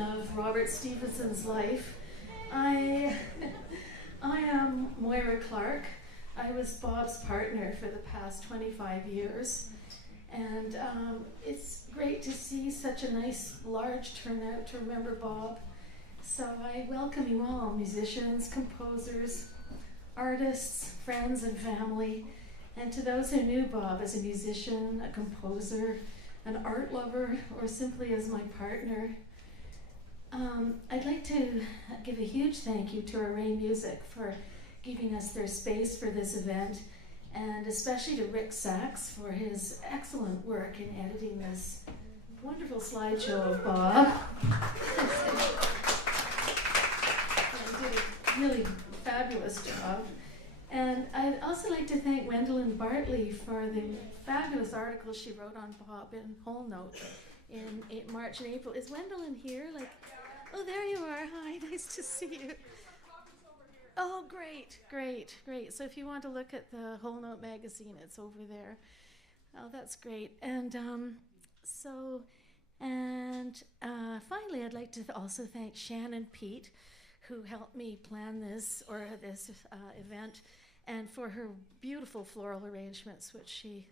Of Robert Stevenson's life. I am Moira Clark. I was Bob's partner for the past 25 years, and it's great to see such a nice large turnout to remember Bob. So I welcome you all, musicians, composers, artists, friends and family, and to those who knew Bob as a musician, a composer, an art lover, or simply as my partner. I'd like to give a huge thank you to Arraymusic for giving us their space for this event, and especially to Rick Sachs for his excellent work in editing this wonderful slideshow of Bob. He did a really fabulous job. And I'd also like to thank Wendelin Bartley for the fabulous article she wrote on Bob in Walnut in March and April. Is Wendelin here? Oh, there you are. Hi, nice to see you. Oh, great. So if you want to look at the Whole Note magazine, it's over there. Oh, that's great. And finally, I'd like to also thank Shannon Pete, who helped me plan this event, and for her beautiful floral arrangements, which she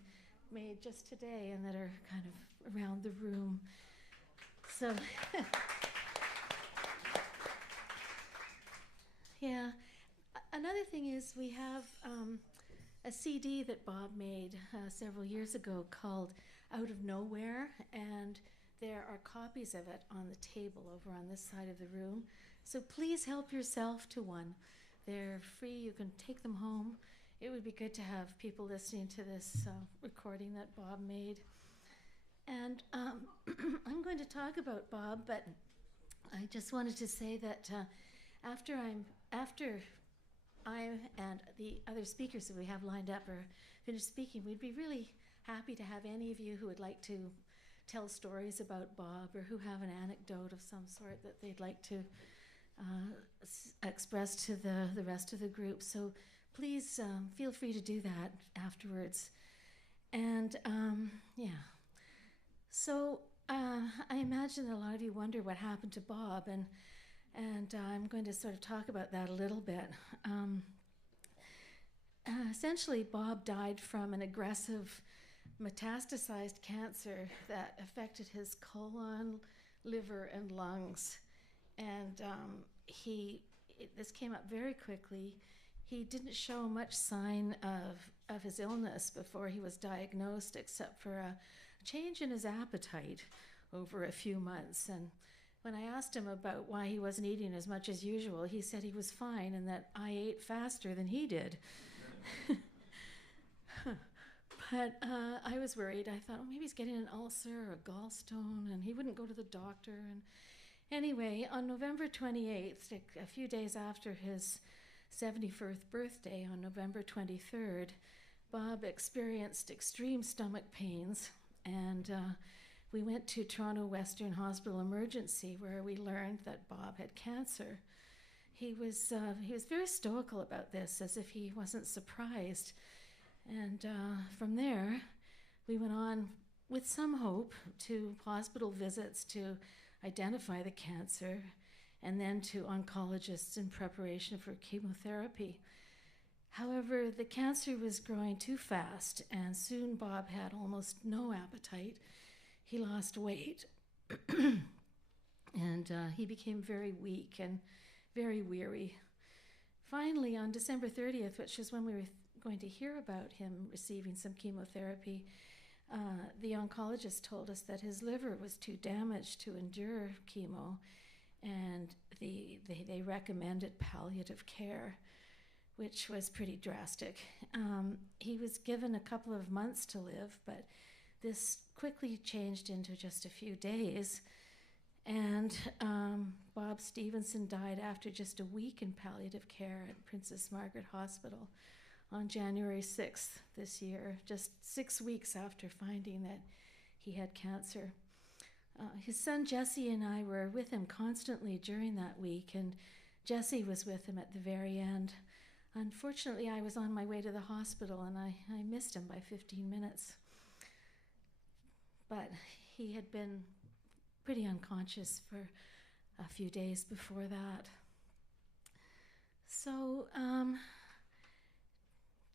made just today and that are kind of around the room. So. Yeah. Another thing is we have a CD that Bob made several years ago called Out of Nowhere, and there are copies of it on the table over on this side of the room. So please help yourself to one. They're free. You can take them home. It would be good to have people listening to this recording that Bob made. And I'm going to talk about Bob, but I just wanted to say that after I and the other speakers that we have lined up are finished speaking, we'd be really happy to have any of you who would like to tell stories about Bob or who have an anecdote of some sort that they'd like to express to the rest of the group. So please feel free to do that afterwards. And so I imagine that a lot of you wonder what happened to Bob, and I'm going to sort of talk about that a little bit. Essentially, Bob died from an aggressive metastasized cancer that affected his colon, liver, and lungs. And this came up very quickly. He didn't show much sign of his illness before he was diagnosed, except for a change in his appetite over a few months. And when I asked him about why he wasn't eating as much as usual, he said he was fine and that I ate faster than he did. But I was worried. I thought, oh, maybe he's getting an ulcer or a gallstone, and he wouldn't go to the doctor. And anyway, on November 28th, a few days after his 71st birthday, on November 23rd, Bob experienced extreme stomach pains, and we went to Toronto Western Hospital Emergency, where we learned that Bob had cancer. He was very stoical about this, as if he wasn't surprised. And from there, we went on with some hope to hospital visits to identify the cancer, and then to oncologists in preparation for chemotherapy. However, the cancer was growing too fast, and soon Bob had almost no appetite. He lost weight, and he became very weak and very weary. Finally, on December 30th, which is when we were going to hear about him receiving some chemotherapy, the oncologist told us that his liver was too damaged to endure chemo, and they recommended palliative care, which was pretty drastic. He was given a couple of months to live, but this quickly changed into just a few days. And Bob Stevenson died after just a week in palliative care at Princess Margaret Hospital on January 6th this year, just 6 weeks after finding that he had cancer. His son Jesse and I were with him constantly during that week, and Jesse was with him at the very end. Unfortunately, I was on my way to the hospital, and I missed him by 15 minutes. But he had been pretty unconscious for a few days before that. So,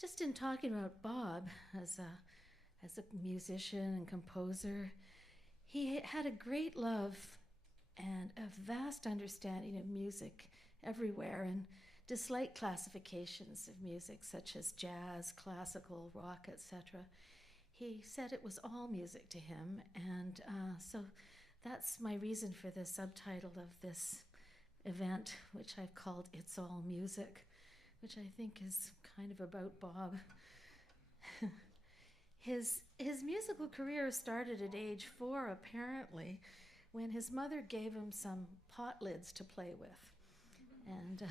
just in talking about Bob as a musician and composer, he had a great love and a vast understanding of music everywhere, and disliked classifications of music such as jazz, classical, rock, etc. He said it was all music to him, and so that's my reason for the subtitle of this event, which I've called It's All Music, which I think is kind of about Bob. His musical career started at age 4, apparently, when his mother gave him some pot lids to play with. And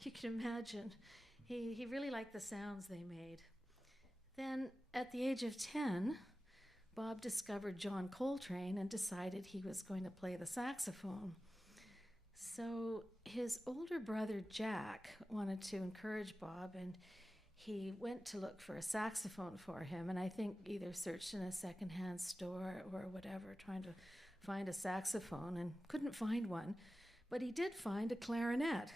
you can imagine, he really liked the sounds they made. Then, at the age of 10, Bob discovered John Coltrane and decided he was going to play the saxophone. So his older brother, Jack, wanted to encourage Bob, and he went to look for a saxophone for him, and I think either searched in a secondhand store or whatever, trying to find a saxophone, and couldn't find one, but he did find a clarinet.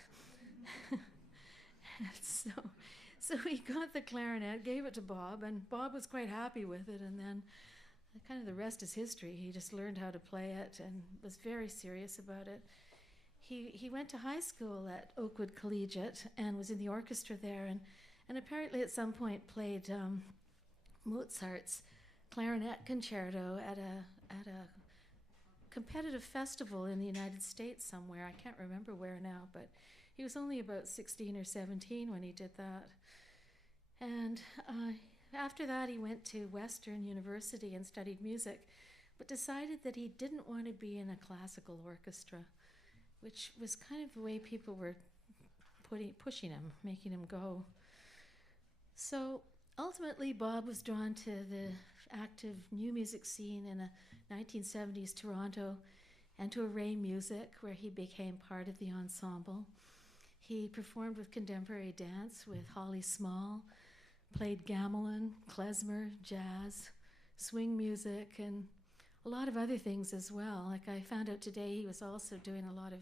So he got the clarinet, gave it to Bob, and Bob was quite happy with it, and then kind of the rest is history. He just learned how to play it and was very serious about it. He went to high school at Oakwood Collegiate and was in the orchestra there, and apparently at some point played Mozart's clarinet concerto at a competitive festival in the United States somewhere. I can't remember where now, but he was only about 16 or 17 when he did that. And after that, he went to Western University and studied music, but decided that he didn't want to be in a classical orchestra, which was kind of the way people were pushing him, making him go. So ultimately, Bob was drawn to the active new music scene in the 1970s Toronto and to Arraymusic, where he became part of the ensemble. He performed with contemporary dance with Holly Small, played gamelan, klezmer, jazz, swing music, and a lot of other things as well. Like I found out today, he was also doing a lot of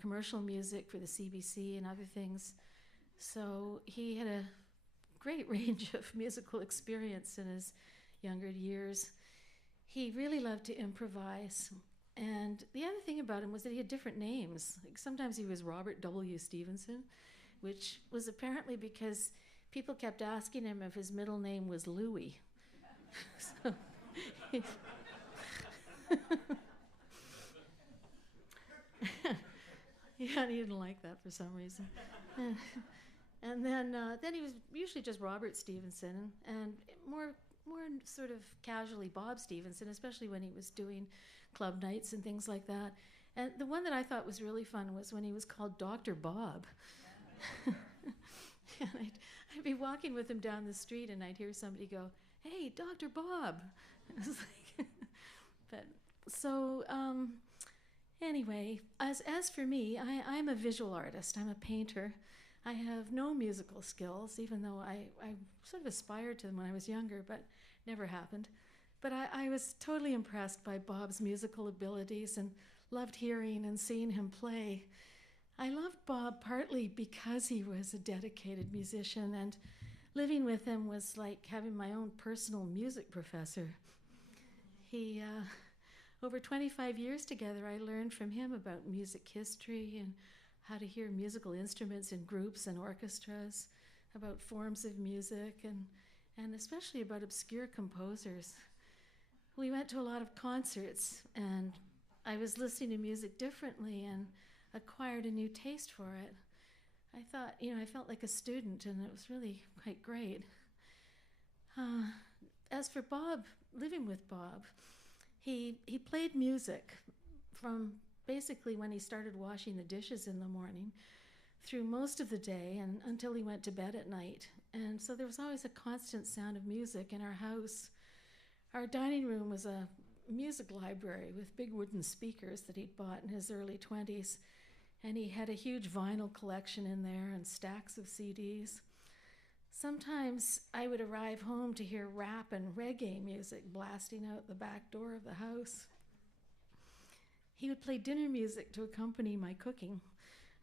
commercial music for the CBC and other things. So he had a great range of musical experience in his younger years. He really loved to improvise. And the other thing about him was that he had different names. Like sometimes he was Robert W. Stevenson, which was apparently because people kept asking him if his middle name was Louis. So, yeah, he didn't like that for some reason. And then he was usually just Robert Stevenson, and more sort of casually Bob Stevenson, especially when he was doing club nights and things like that. And the one that I thought was really fun was when he was called Dr. Bob. And I'd be walking with him down the street, and I'd hear somebody go, "Hey, Dr. Bob." It was like, but so anyway, as for me, I'm a visual artist. I'm a painter. I have no musical skills, even though I sort of aspired to them when I was younger, but never happened. But I was totally impressed by Bob's musical abilities and loved hearing and seeing him play. I loved Bob partly because he was a dedicated musician, and living with him was like having my own personal music professor. He, over 25 years together, I learned from him about music history and how to hear musical instruments in groups and orchestras, about forms of music, and especially about obscure composers. We went to a lot of concerts, and I was listening to music differently and acquired a new taste for it. I thought, I felt like a student, and it was really quite great. As for Bob, living with Bob, he played music from basically when he started washing the dishes in the morning through most of the day and until he went to bed at night. And so there was always a constant sound of music in our house. Our dining room was a music library with big wooden speakers that he'd bought in his early 20s. And he had a huge vinyl collection in there and stacks of CDs. Sometimes I would arrive home to hear rap and reggae music blasting out the back door of the house. He would play dinner music to accompany my cooking.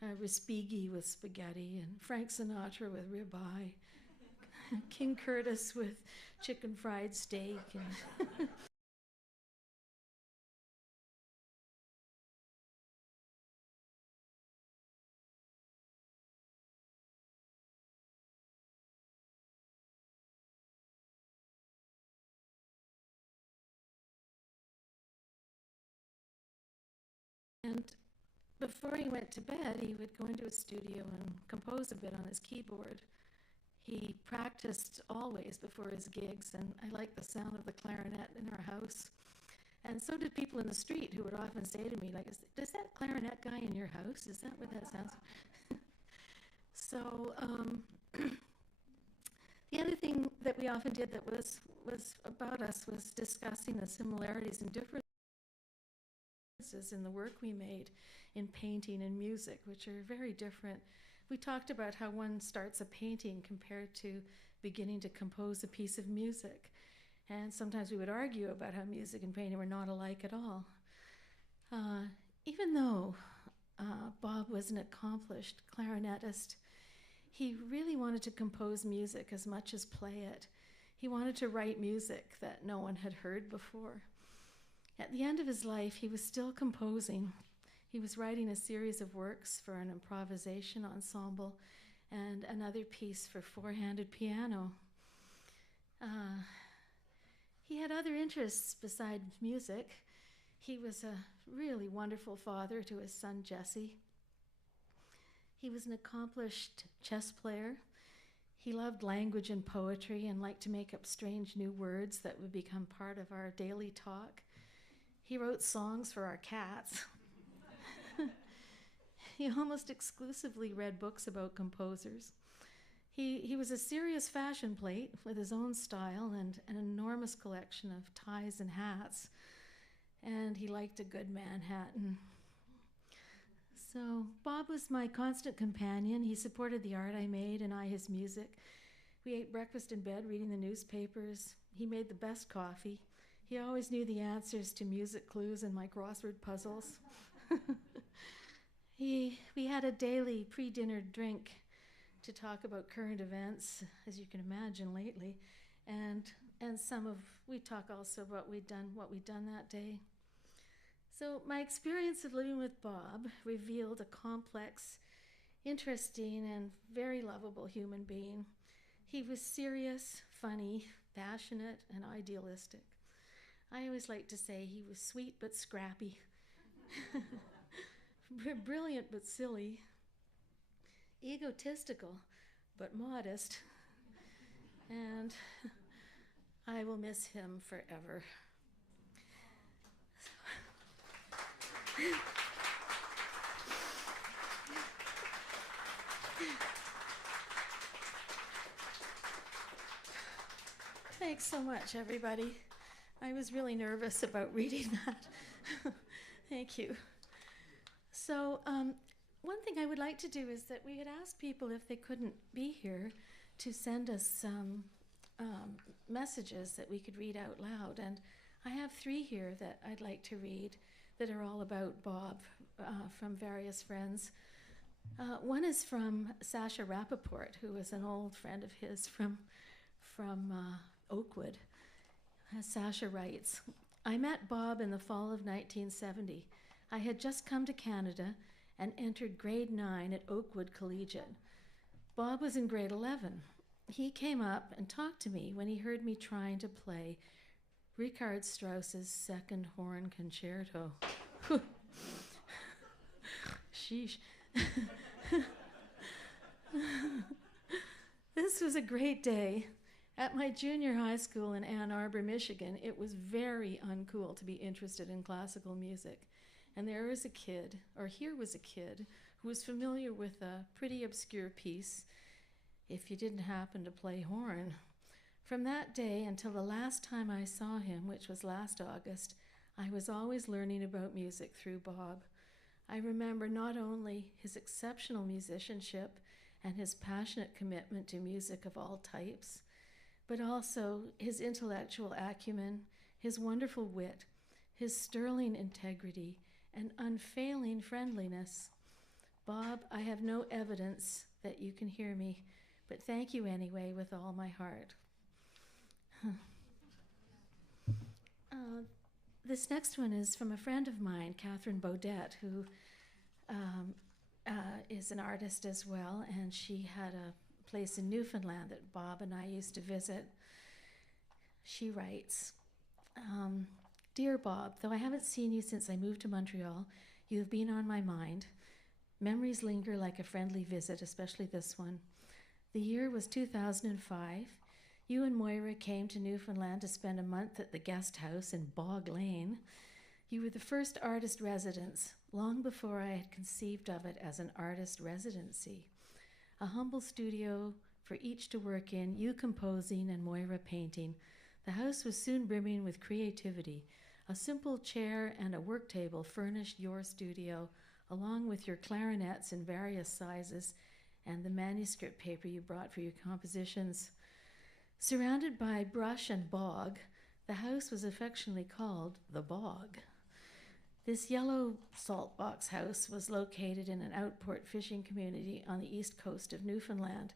Respighi with spaghetti and Frank Sinatra with ribeye, King Curtis with chicken fried steak. And before he went to bed, he would go into his studio and compose a bit on his keyboard. He practiced always before his gigs, and I liked the sound of the clarinet in our house. And so did people in the street who would often say to me, like, "Does that clarinet guy in your house? Is that what that sounds like?" So the other thing that we often did that was about us was discussing the similarities and differences in the work we made in painting and music, which are very different. We talked about how one starts a painting compared to beginning to compose a piece of music. And sometimes we would argue about how music and painting were not alike at all. Even though Bob was an accomplished clarinetist, he really wanted to compose music as much as play it. He wanted to write music that no one had heard before. At the end of his life, he was still composing. He was writing a series of works for an improvisation ensemble and another piece for four-handed piano. He had other interests besides music. He was a really wonderful father to his son, Jesse. He was an accomplished chess player. He loved language and poetry and liked to make up strange new words that would become part of our daily talk. He wrote songs for our cats. He almost exclusively read books about composers. He was a serious fashion plate with his own style and an enormous collection of ties and hats. And he liked a good Manhattan. So Bob was my constant companion. He supported the art I made and I his music. We ate breakfast in bed reading the newspapers. He made the best coffee. He always knew the answers to music clues and my crossword puzzles. We had a daily pre-dinner drink to talk about current events, as you can imagine lately, and and we talk also about what we'd done that day. So my experience of living with Bob revealed a complex, interesting, and very lovable human being. He was serious, funny, passionate, and idealistic. I always like to say he was sweet but scrappy, brilliant but silly, egotistical but modest, and I will miss him forever. Thanks so much, everybody. I was really nervous about reading that. Thank you. So one thing I would like to do is that we had asked people if they couldn't be here to send us some messages that we could read out loud. And I have 3 here that I'd like to read that are all about Bob from various friends. One is from Sasha Rappaport, who is an old friend of his from Oakwood. Sasha writes, I met Bob in the fall of 1970. I had just come to Canada and entered grade 9 at Oakwood Collegiate. Bob was in grade 11. He came up and talked to me when he heard me trying to play Richard Strauss's Second Horn Concerto. Sheesh. This was a great day. At my junior high school in Ann Arbor, Michigan, it was very uncool to be interested in classical music. And here was a kid who was familiar with a pretty obscure piece, if you didn't happen to play horn. From that day until the last time I saw him, which was last August, I was always learning about music through Bob. I remember not only his exceptional musicianship and his passionate commitment to music of all types, but also his intellectual acumen, his wonderful wit, his sterling integrity, and unfailing friendliness. Bob, I have no evidence that you can hear me, but thank you anyway with all my heart. This next one is from a friend of mine, Catherine Beaudet, who is an artist as well, and she had a place in Newfoundland that Bob and I used to visit. She writes, Dear Bob, though I haven't seen you since I moved to Montreal, you have been on my mind. Memories linger like a friendly visit, especially this one. The year was 2005. You and Moira came to Newfoundland to spend a month at the guest house in Bog Lane. You were the first artist residence, long before I had conceived of it as an artist residency. A humble studio for each to work in, you composing and Moira painting. The house was soon brimming with creativity. A simple chair and a work table furnished your studio, along with your clarinets in various sizes and the manuscript paper you brought for your compositions. Surrounded by brush and bog, the house was affectionately called the Bog. This yellow salt box house was located in an outport fishing community on the east coast of Newfoundland.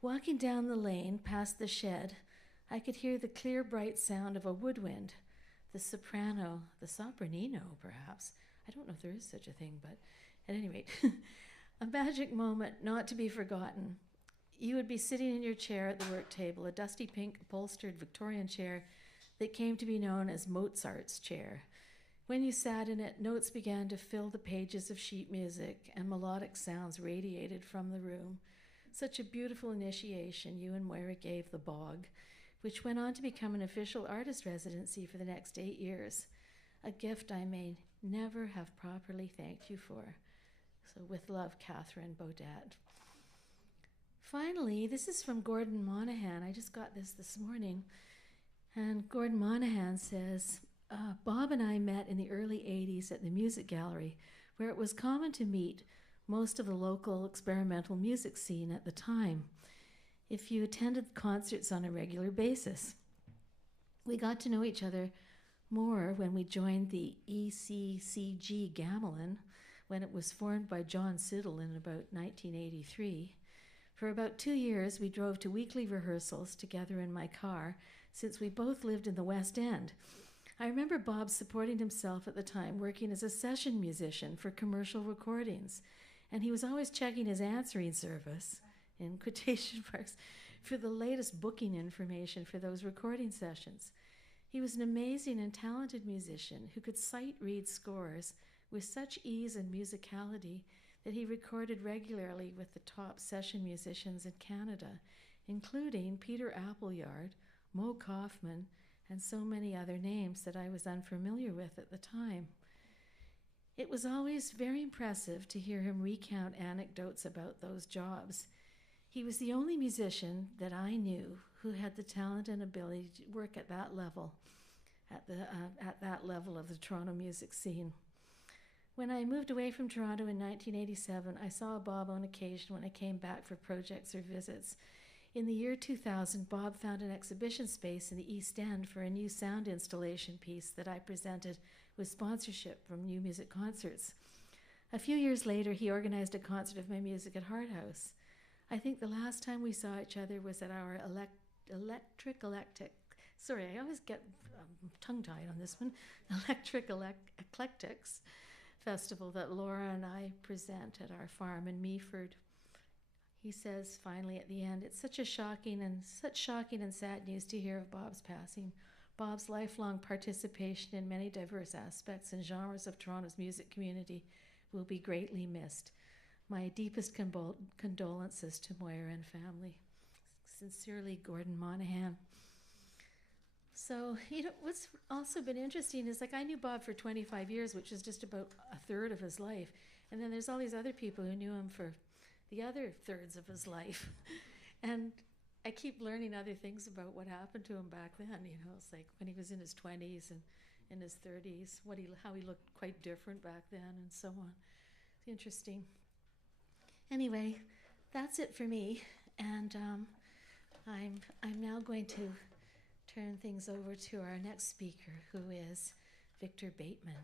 Walking down the lane past the shed, I could hear the clear, bright sound of a woodwind, the soprano, the sopranino, perhaps. I don't know if there is such a thing, but at any rate, a magic moment not to be forgotten. You would be sitting in your chair at the work table, a dusty pink upholstered Victorian chair that came to be known as Mozart's chair. When you sat in it, notes began to fill the pages of sheet music and melodic sounds radiated from the room. Such a beautiful initiation you and Moira gave the Bog, which went on to become an official artist residency for the next 8 years, a gift I may never have properly thanked you for. So with love, Catherine Beaudet. Finally, this is from Gordon Monahan. I just got this morning. And Gordon Monahan says, Bob and I met in the early 80s at the Music Gallery, where it was common to meet most of the local experimental music scene at the time, if you attended concerts on a regular basis. We got to know each other more when we joined the ECCG Gamelin, when it was formed by John Siddle in about 1983. For about 2 years, we drove to weekly rehearsals together in my car, since we both lived in the West End. I remember Bob supporting himself at the time, working as a session musician for commercial recordings, and he was always checking his answering service, in quotation marks, for the latest booking information for those recording sessions. He was an amazing and talented musician who could sight-read scores with such ease and musicality that he recorded regularly with the top session musicians in Canada, including Peter Appleyard, Mo Kaufman, and so many other names that I was unfamiliar with at the time. It was always very impressive to hear him recount anecdotes about those jobs. He was the only musician that I knew who had the talent and ability to work at that level, at that level of the Toronto music scene. When I moved away from Toronto in 1987, I saw Bob on occasion when I came back for projects or visits. In the year 2000, Bob found an exhibition space in the East End for a new sound installation piece that I presented with sponsorship from New Music Concerts. A few years later, he organized a concert of my music at Hart House. I think the last time we saw each other was at our sorry, I always get tongue-tied on this one, Electric Eclectics festival that Laura and I present at our farm in Meaford. He says finally at the end, it's such shocking and sad news to hear of Bob's passing. Bob's lifelong participation in many diverse aspects and genres of Toronto's music community will be greatly missed. My deepest condolences to Moira and family. Sincerely, Gordon Monahan. So, what's also been interesting is, I knew Bob for 25 years, which is just about a third of his life. And then there's all these other people who knew him for the other thirds of his life. And I keep learning other things about what happened to him back then. It's like when he was in his 20s and in his 30s, how he looked quite different back then and so on. It's interesting. Anyway, that's it for me. And I'm now going to turn things over to our next speaker, who is Victor Bateman.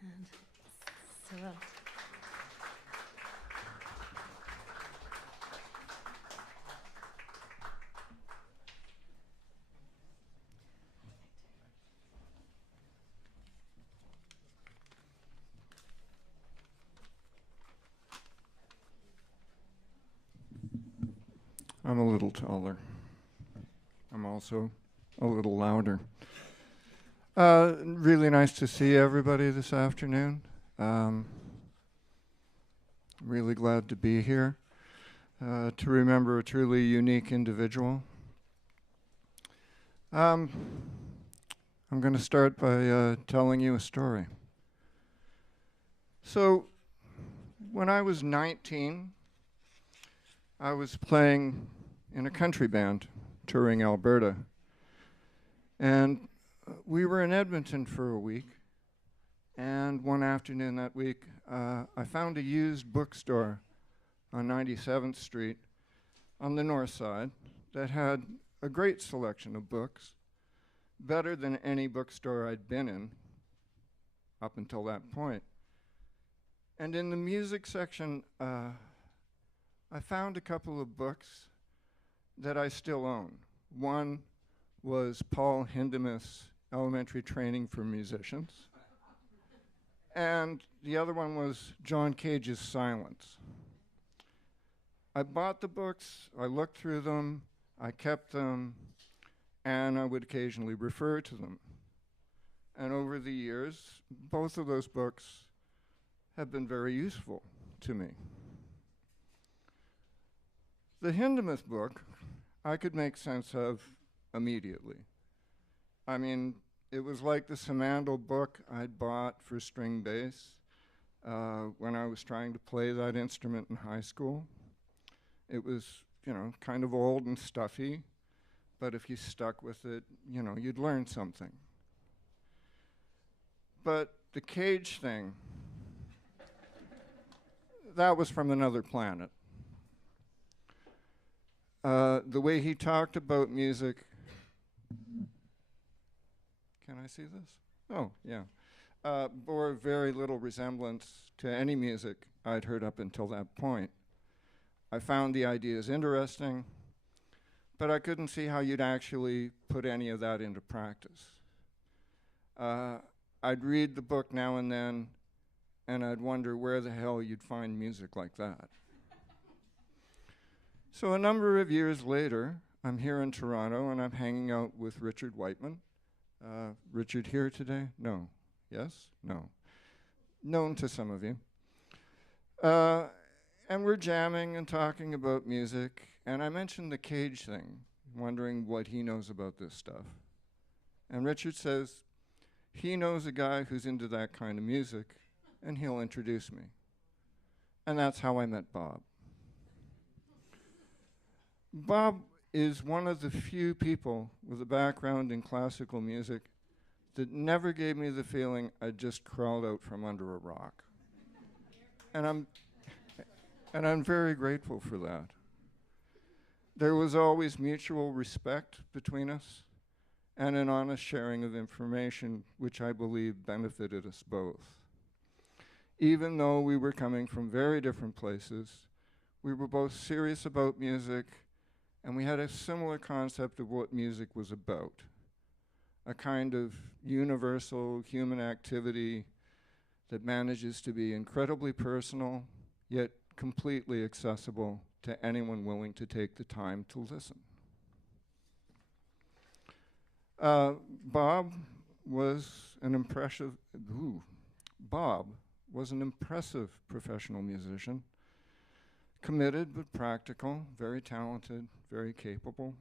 And so I'm a little taller. I'm also a little louder. Really nice to see everybody this afternoon. Really glad to be here, to remember a truly unique individual. I'm going to start by telling you a story. So, when I was 19, I was playing in a country band touring Alberta. And we were in Edmonton for a week. And one afternoon that week, I found a used bookstore on 97th Street on the north side that had a great selection of books, better than any bookstore I'd been in up until that point. And in the music section, I found a couple of books that I still own. One was Paul Hindemith's Elementary Training for Musicians, and the other one was John Cage's Silence. I bought the books, I looked through them, I kept them, and I would occasionally refer to them. And over the years, both of those books have been very useful to me. The Hindemith book, I could make sense of immediately. I mean, it was like the Simandl book I'd bought for string bass when I was trying to play that instrument in high school. It was, kind of old and stuffy, but if you stuck with it, you'd learn something. But the Cage thing, that was from another planet. The way he talked about music, can I see this? Oh, yeah. Bore very little resemblance to any music I'd heard up until that point. I found the ideas interesting, but I couldn't see how you'd actually put any of that into practice. I'd read the book now and then, and I'd wonder where the hell you'd find music like that. So a number of years later, I'm here in Toronto, and I'm hanging out with Richard Whiteman. Richard here today? No. Yes? No. Known to some of you. And we're jamming and talking about music, and I mentioned the Cage thing, wondering what he knows about this stuff. And Richard says he knows a guy who's into that kind of music, and he'll introduce me. And that's how I met Bob. Bob is one of the few people with a background in classical music that never gave me the feeling I'd just crawled out from under a rock. And I'm very grateful for that. There was always mutual respect between us and an honest sharing of information, which I believe benefited us both. Even though we were coming from very different places, we were both serious about music, and we had a similar concept of what music was about, a kind of universal human activity that manages to be incredibly personal, yet completely accessible to anyone willing to take the time to listen. Bob was an impressive professional musician, committed but practical, very talented, very capable.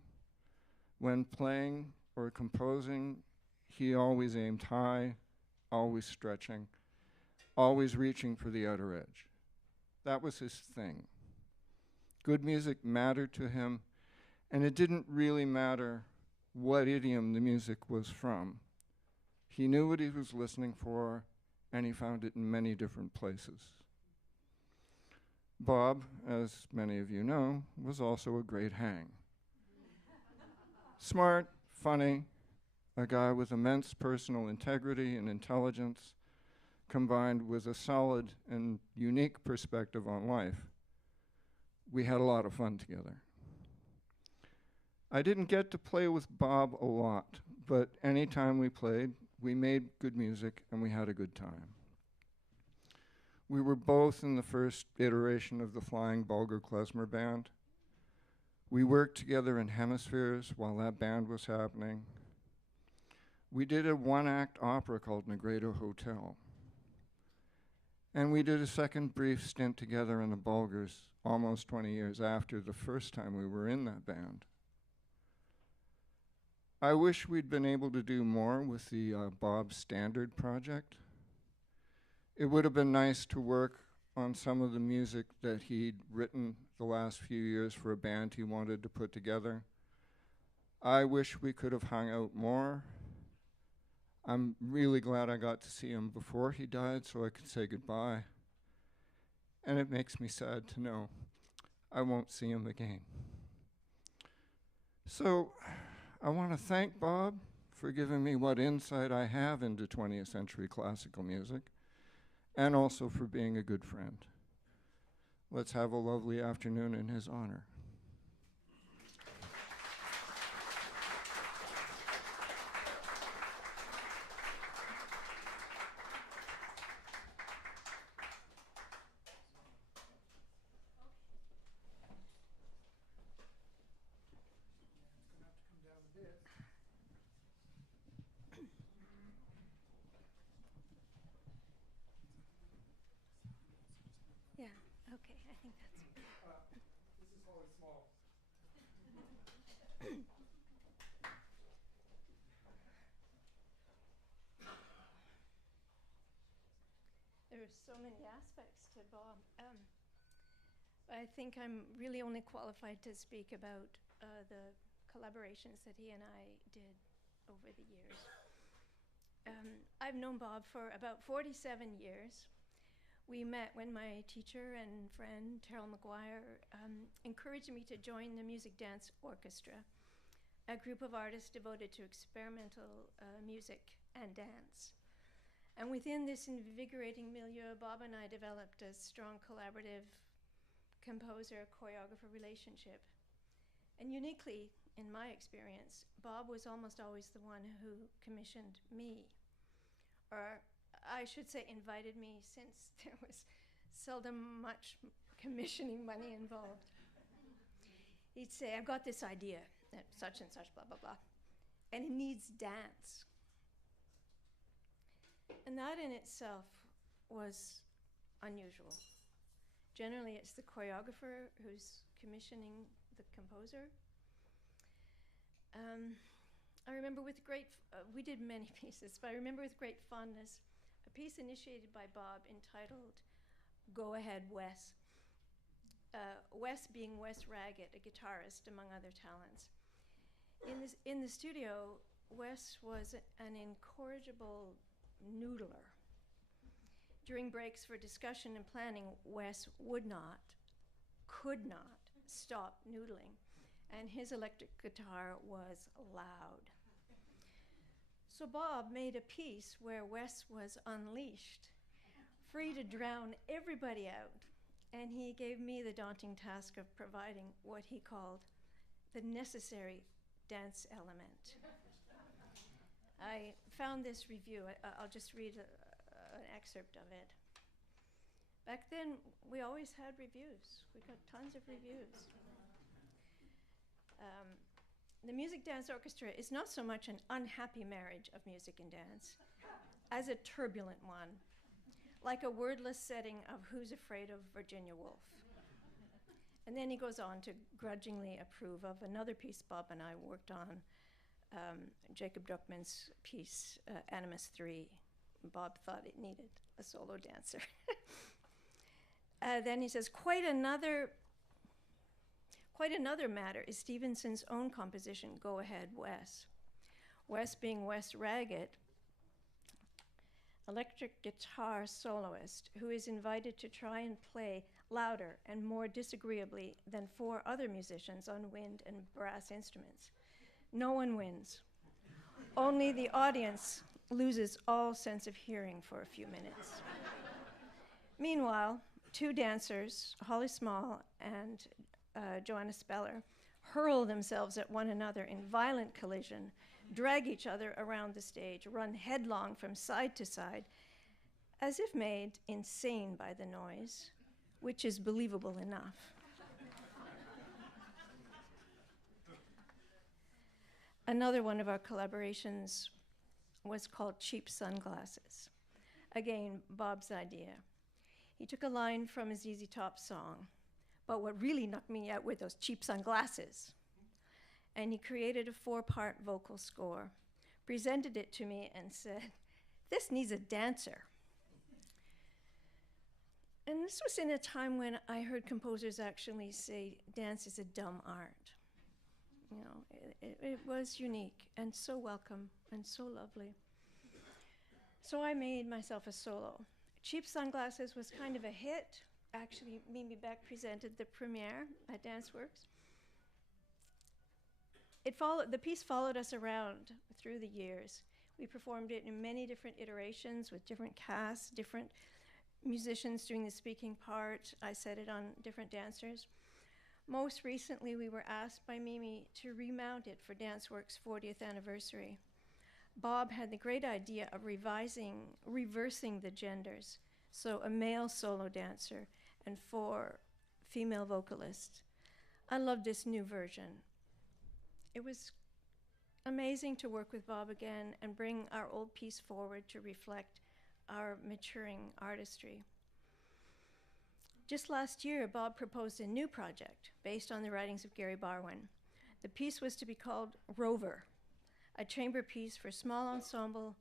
When playing or composing, he always aimed high, always stretching, always reaching for the outer edge. That was his thing. Good music mattered to him, and it didn't really matter what idiom the music was from. He knew what he was listening for, and he found it in many different places. Bob, as many of you know, was also a great hang. Smart, funny, a guy with immense personal integrity and intelligence, combined with a solid and unique perspective on life. We had a lot of fun together. I didn't get to play with Bob a lot, but anytime we played, we made good music and we had a good time. We were both in the first iteration of the Flying Bulgar Klezmer Band. We worked together in Hemispheres while that band was happening. We did a one-act opera called Negredo Hotel. And we did a second brief stint together in the Bulgars almost 20 years after the first time we were in that band. I wish we'd been able to do more with the Bob Standard project. It would have been nice to work on some of the music that he'd written the last few years for a band he wanted to put together. I wish we could have hung out more. I'm really glad I got to see him before he died so I could say goodbye. And it makes me sad to know I won't see him again. So I want to thank Bob for giving me what insight I have into 20th century classical music, and also for being a good friend. Let's have a lovely afternoon in his honor. Yeah, okay, I think that's... This is always small. There are so many aspects to Bob. I think I'm really only qualified to speak about the collaborations that he and I did over the years. I've known Bob for about 47 years. We met when my teacher and friend, Terrell McGuire, encouraged me to join the Music Dance Orchestra, a group of artists devoted to experimental music and dance. And within this invigorating milieu, Bob and I developed a strong collaborative composer-choreographer relationship. And uniquely, in my experience, Bob was almost always the one who commissioned me. Or I should say invited me, since there was seldom much commissioning money involved. He'd say, I've got this idea, such and such, blah, blah, blah, and it needs dance. And that in itself was unusual. Generally, it's the choreographer who's commissioning the composer. I remember with great, we did many pieces, but I remember with great fondness a piece initiated by Bob entitled Go Ahead, Wes. Wes being Wes Raggett, a guitarist, among other talents. In the studio, Wes was an incorrigible noodler. During breaks for discussion and planning, Wes could not stop noodling, and his electric guitar was loud. So Bob made a piece where Wes was unleashed, free to drown everybody out, and he gave me the daunting task of providing what he called the necessary dance element. I found this review. I'll just read an excerpt of it. Back then, we always had reviews. We got tons of reviews. The Music Dance Orchestra is not so much an unhappy marriage of music and dance as a turbulent one, like a wordless setting of Who's Afraid of Virginia Woolf. And then he goes on to grudgingly approve of another piece Bob and I worked on, Jacob Druckmann's piece, Animus 3. Bob thought it needed a solo dancer. Then he says, quite another matter is Stevenson's own composition, Go Ahead, Wes. Wes being Wes Raggett, electric guitar soloist who is invited to try and play louder and more disagreeably than 4 other musicians on wind and brass instruments. No one wins. Only the audience loses all sense of hearing for a few minutes. Meanwhile, 2 dancers, Holly Small and Joanna Speller, hurl themselves at one another in violent collision, drag each other around the stage, run headlong from side to side, as if made insane by the noise, which is believable enough. Another one of our collaborations was called Cheap Sunglasses. Again, Bob's idea. He took a line from a ZZ Top song, but what really knocked me out were those cheap sunglasses. And he created a 4-part vocal score, presented it to me and said, this needs a dancer. And this was in a time when I heard composers actually say dance is a dumb art. You know, it was unique and so welcome and so lovely. So I made myself a solo. Cheap Sunglasses was kind of a hit. Actually, Mimi Beck presented the premiere at DanceWorks. The piece followed us around through the years. We performed it in many different iterations with different casts, different musicians doing the speaking part. I set it on different dancers. Most recently, we were asked by Mimi to remount it for DanceWorks' 40th anniversary. Bob had the great idea of reversing the genders, so a male solo dancer and 4 female vocalists. I loved this new version. It was amazing to work with Bob again and bring our old piece forward to reflect our maturing artistry. Just last year, Bob proposed a new project based on the writings of Gary Barwin. The piece was to be called Rover, a chamber piece for small ensemble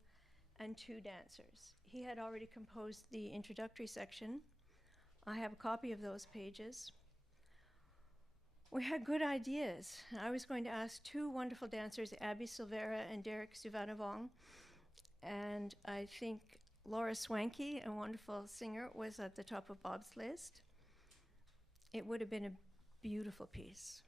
and 2 dancers. He had already composed the introductory section. I have a copy of those pages. We had good ideas. I was going to ask 2 wonderful dancers, Abby Silvera and Derek Suvanavong, and I think Laura Swanky, a wonderful singer, was at the top of Bob's list. It would have been a beautiful piece.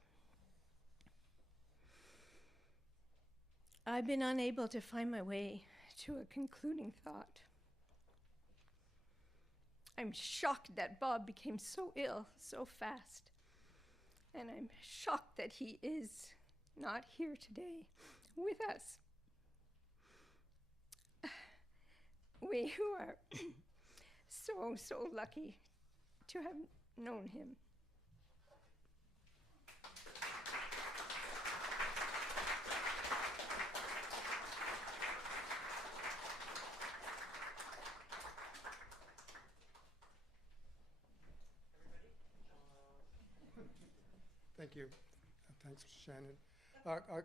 I've been unable to find my way to a concluding thought. I'm shocked that Bob became so ill so fast. And I'm shocked that he is not here today with us. We who are so lucky to have known him. Thank you. Thanks, Shannon.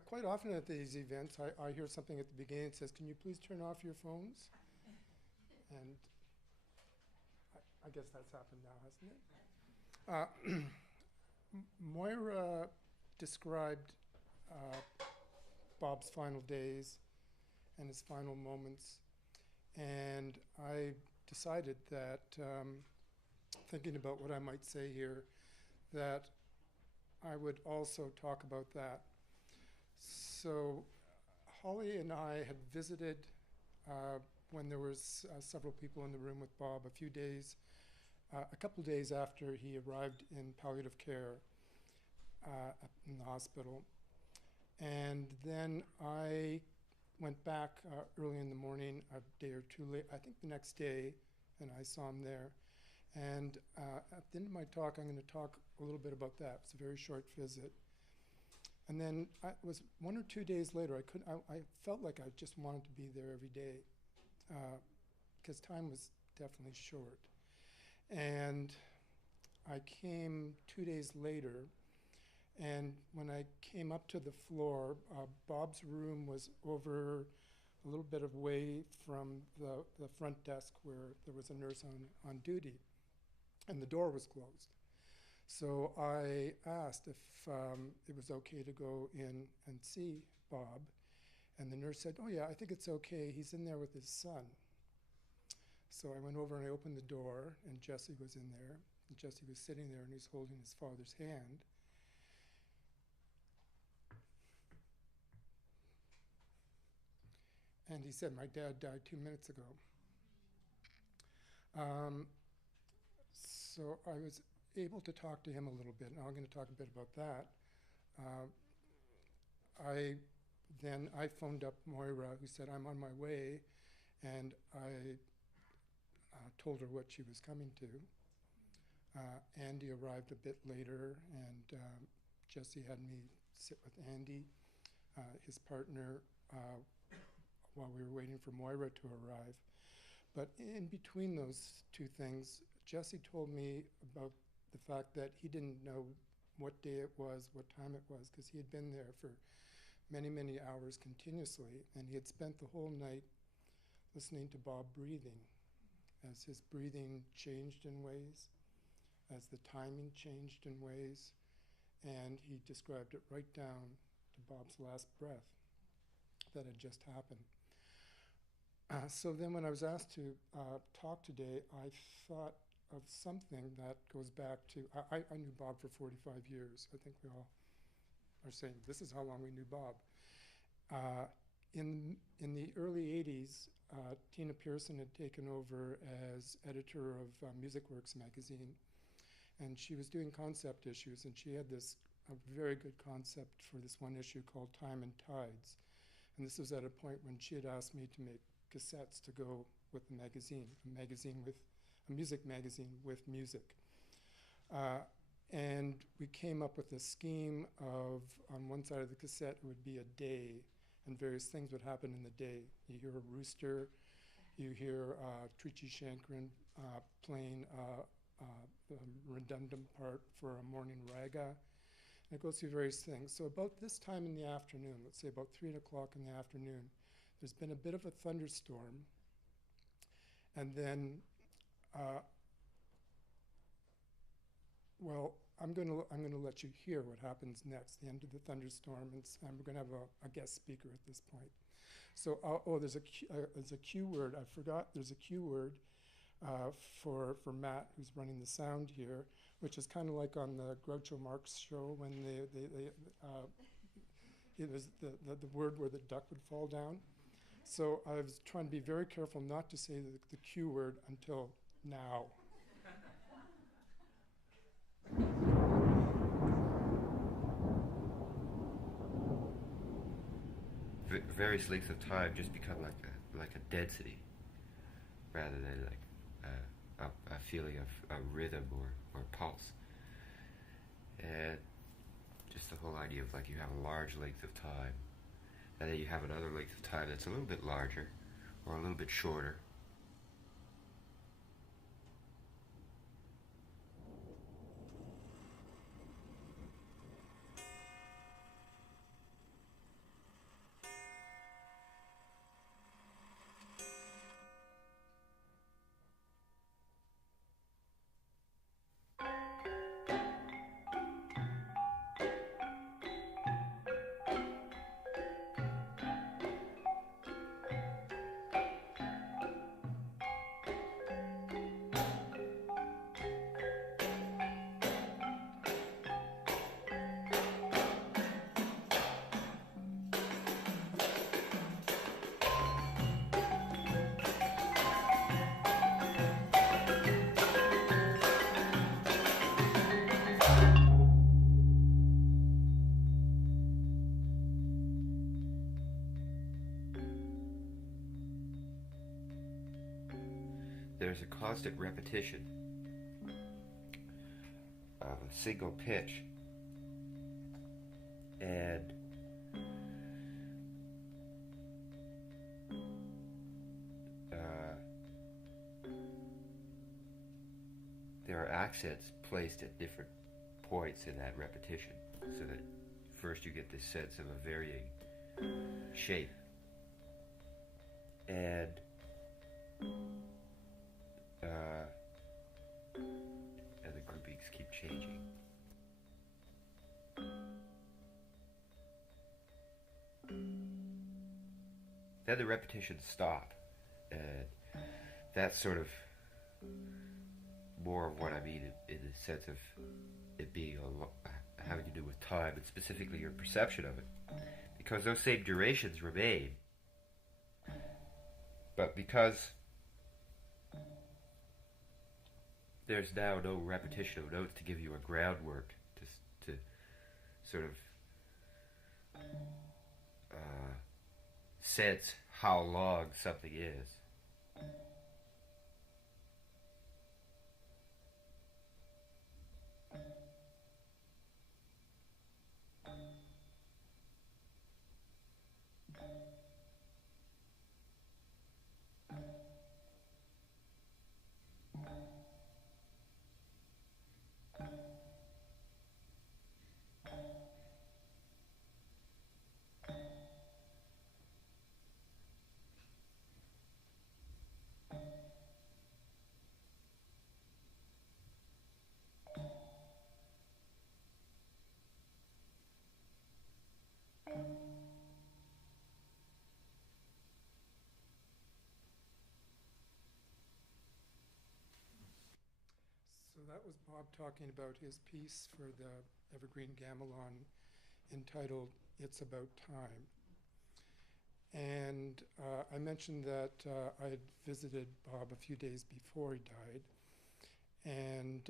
Quite often at these events, I hear something at the beginning that says, "Can you please turn off your phones?" And I guess that's happened now, hasn't it? Moira described Bob's final days and his final moments, and I decided that, thinking about what I might say here, that I would also talk about that. So Holly and I had visited when there was several people in the room with Bob a couple days after he arrived in palliative care in the hospital. And then I went back early in the morning, a day or two late, I think the next day, and I saw him there. And at the end of my talk, I'm going to talk a little bit about that. It's a very short visit. And then it was 1 or 2 days later, I felt like I just wanted to be there every day because time was definitely short. And I came 2 days later, and when I came up to the floor, Bob's room was over a little bit of way from the front desk where there was a nurse on duty, and the door was closed. So I asked if it was okay to go in and see Bob, and the nurse said, "Oh yeah, I think it's okay, he's in there with his son." So I went over and I opened the door, and Jesse was in there, and Jesse was sitting there and he's holding his father's hand. And he said, "My dad died 2 minutes ago." So I was able to talk to him a little bit, and I'm going to talk a bit about that. I phoned up Moira, who said, "I'm on my way," and I told her what she was coming to. Andy arrived a bit later, and Jesse had me sit with Andy, his partner, while we were waiting for Moira to arrive. But in between those two things, Jesse told me about the fact that he didn't know what day it was, what time it was, because he had been there for many hours continuously, and he had spent the whole night listening to Bob breathing, as his breathing changed in ways, as the timing changed in ways, and he described it right down to Bob's last breath that had just happened. So then when I was asked to talk today, I thought of something that goes back to, I knew Bob for 45 years. I think we all are saying, this is how long we knew Bob. In the early 80s, Tina Pearson had taken over as editor of MusicWorks magazine, and she was doing concept issues, and she had a very good concept for this one issue called Time and Tides. And this was at a point when she had asked me to make cassettes to go with the magazine, a music magazine with music. And we came up with a scheme of, on one side of the cassette, it would be a day, and various things would happen in the day. You hear a rooster, you hear Trichy Shankaran playing the redundant part for a morning raga, and it goes through various things. So about this time in the afternoon, let's say about 3 o'clock in the afternoon, there's been a bit of a thunderstorm, and then, well, I'm going to let you hear what happens next, the end of the thunderstorm, and we're going to have a guest speaker at this point. So, there's a cue word. I forgot. There's a cue word for Matt, who's running the sound here, which is kind of like on the Groucho Marx show when it was the word where the duck would fall down. So I was trying to be very careful not to say the cue word until now. various lengths of time just become like a density, rather than like a feeling of a rhythm or pulse. And just the whole idea of like you have a large length of time, and then you have another length of time that's a little bit larger or a little bit shorter. There's a constant repetition of a single pitch, and there are accents placed at different points in that repetition, so that first you get this sense of a varying shape, and the groupings keep changing. Then the repetitions stop, and that's sort of more of what I mean in the sense of it being having to do with time, and specifically your perception of it, because those same durations remain, but because there's now no repetition of notes to give you a groundwork to sort of sense how long something is. So that was Bob talking about his piece for the Evergreen Gamelan entitled It's About Time. And I mentioned that I had visited Bob a few days before he died. And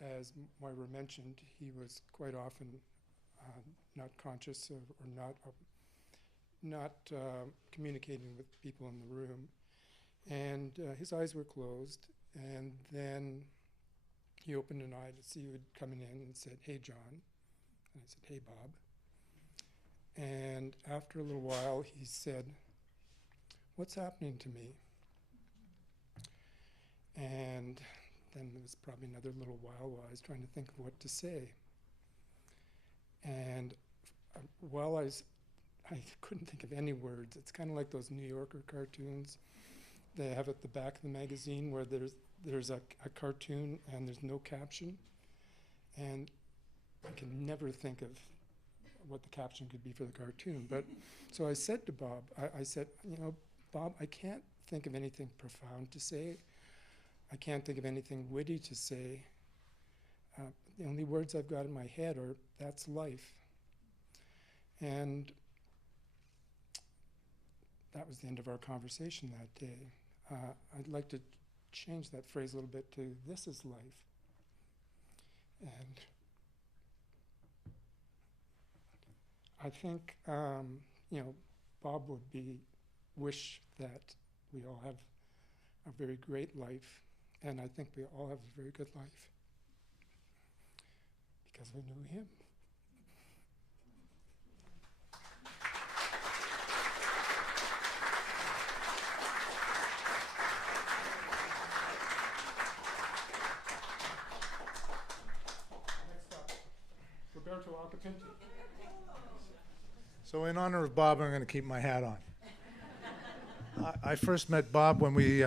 as Moira mentioned, he was quite often not conscious of, or not communicating with people in the room. And his eyes were closed, and then he opened an eye to see who had come in and said, "Hey, John." And I said, "Hey, Bob." And after a little while, he said, "What's happening to me?" And then there was probably another little while I was trying to think of what to say. And while I couldn't think of any words. It's kind of like those New Yorker cartoons they have at the back of the magazine where there's a cartoon and there's no caption. And I can never think of what the caption could be for the cartoon. But so I said to Bob, I said, Bob, I can't think of anything profound to say. I can't think of anything witty to say. The only words I've got in my head are, "That's life." And that was the end of our conversation that day. I'd like to change that phrase a little bit to, "This is life." And I think, Bob would wish that we all have a very great life, and I think we all have a very good life because we knew him. Next up, Roberto Alcapinti. So in honor of Bob, I'm going to keep my hat on. I first met Bob when we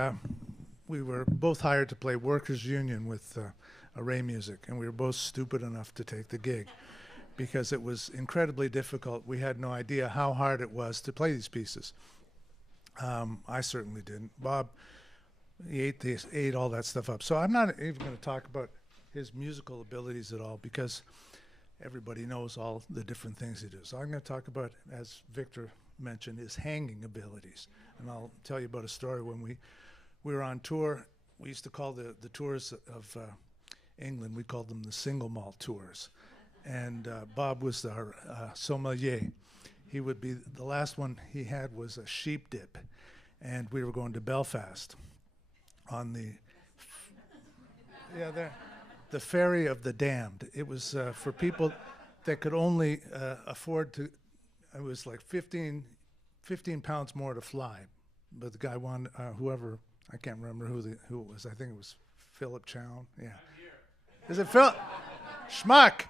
were both hired to play Workers' Union with Arraymusic, and we were both stupid enough to take the gig because it was incredibly difficult. We had no idea how hard it was to play these pieces. I certainly didn't. Bob, he ate all that stuff up. So I'm not even going to talk about his musical abilities at all because everybody knows all the different things he does. So I'm going to talk about, as Victor mentioned, his hanging abilities. And I'll tell you about a story when we were on tour. We used to call the tours of England, we called them the single malt tours. And Bob was our sommelier. He would be, the last one he had was a sheep dip. And we were going to Belfast on the, the ferry of the damned. It was for people that could only afford to, it was like 15 pounds more to fly. But the guy wanted, whoever, I can't remember who it was. I think it was Philip Chown. Yeah. Is it Phil? Schmuck.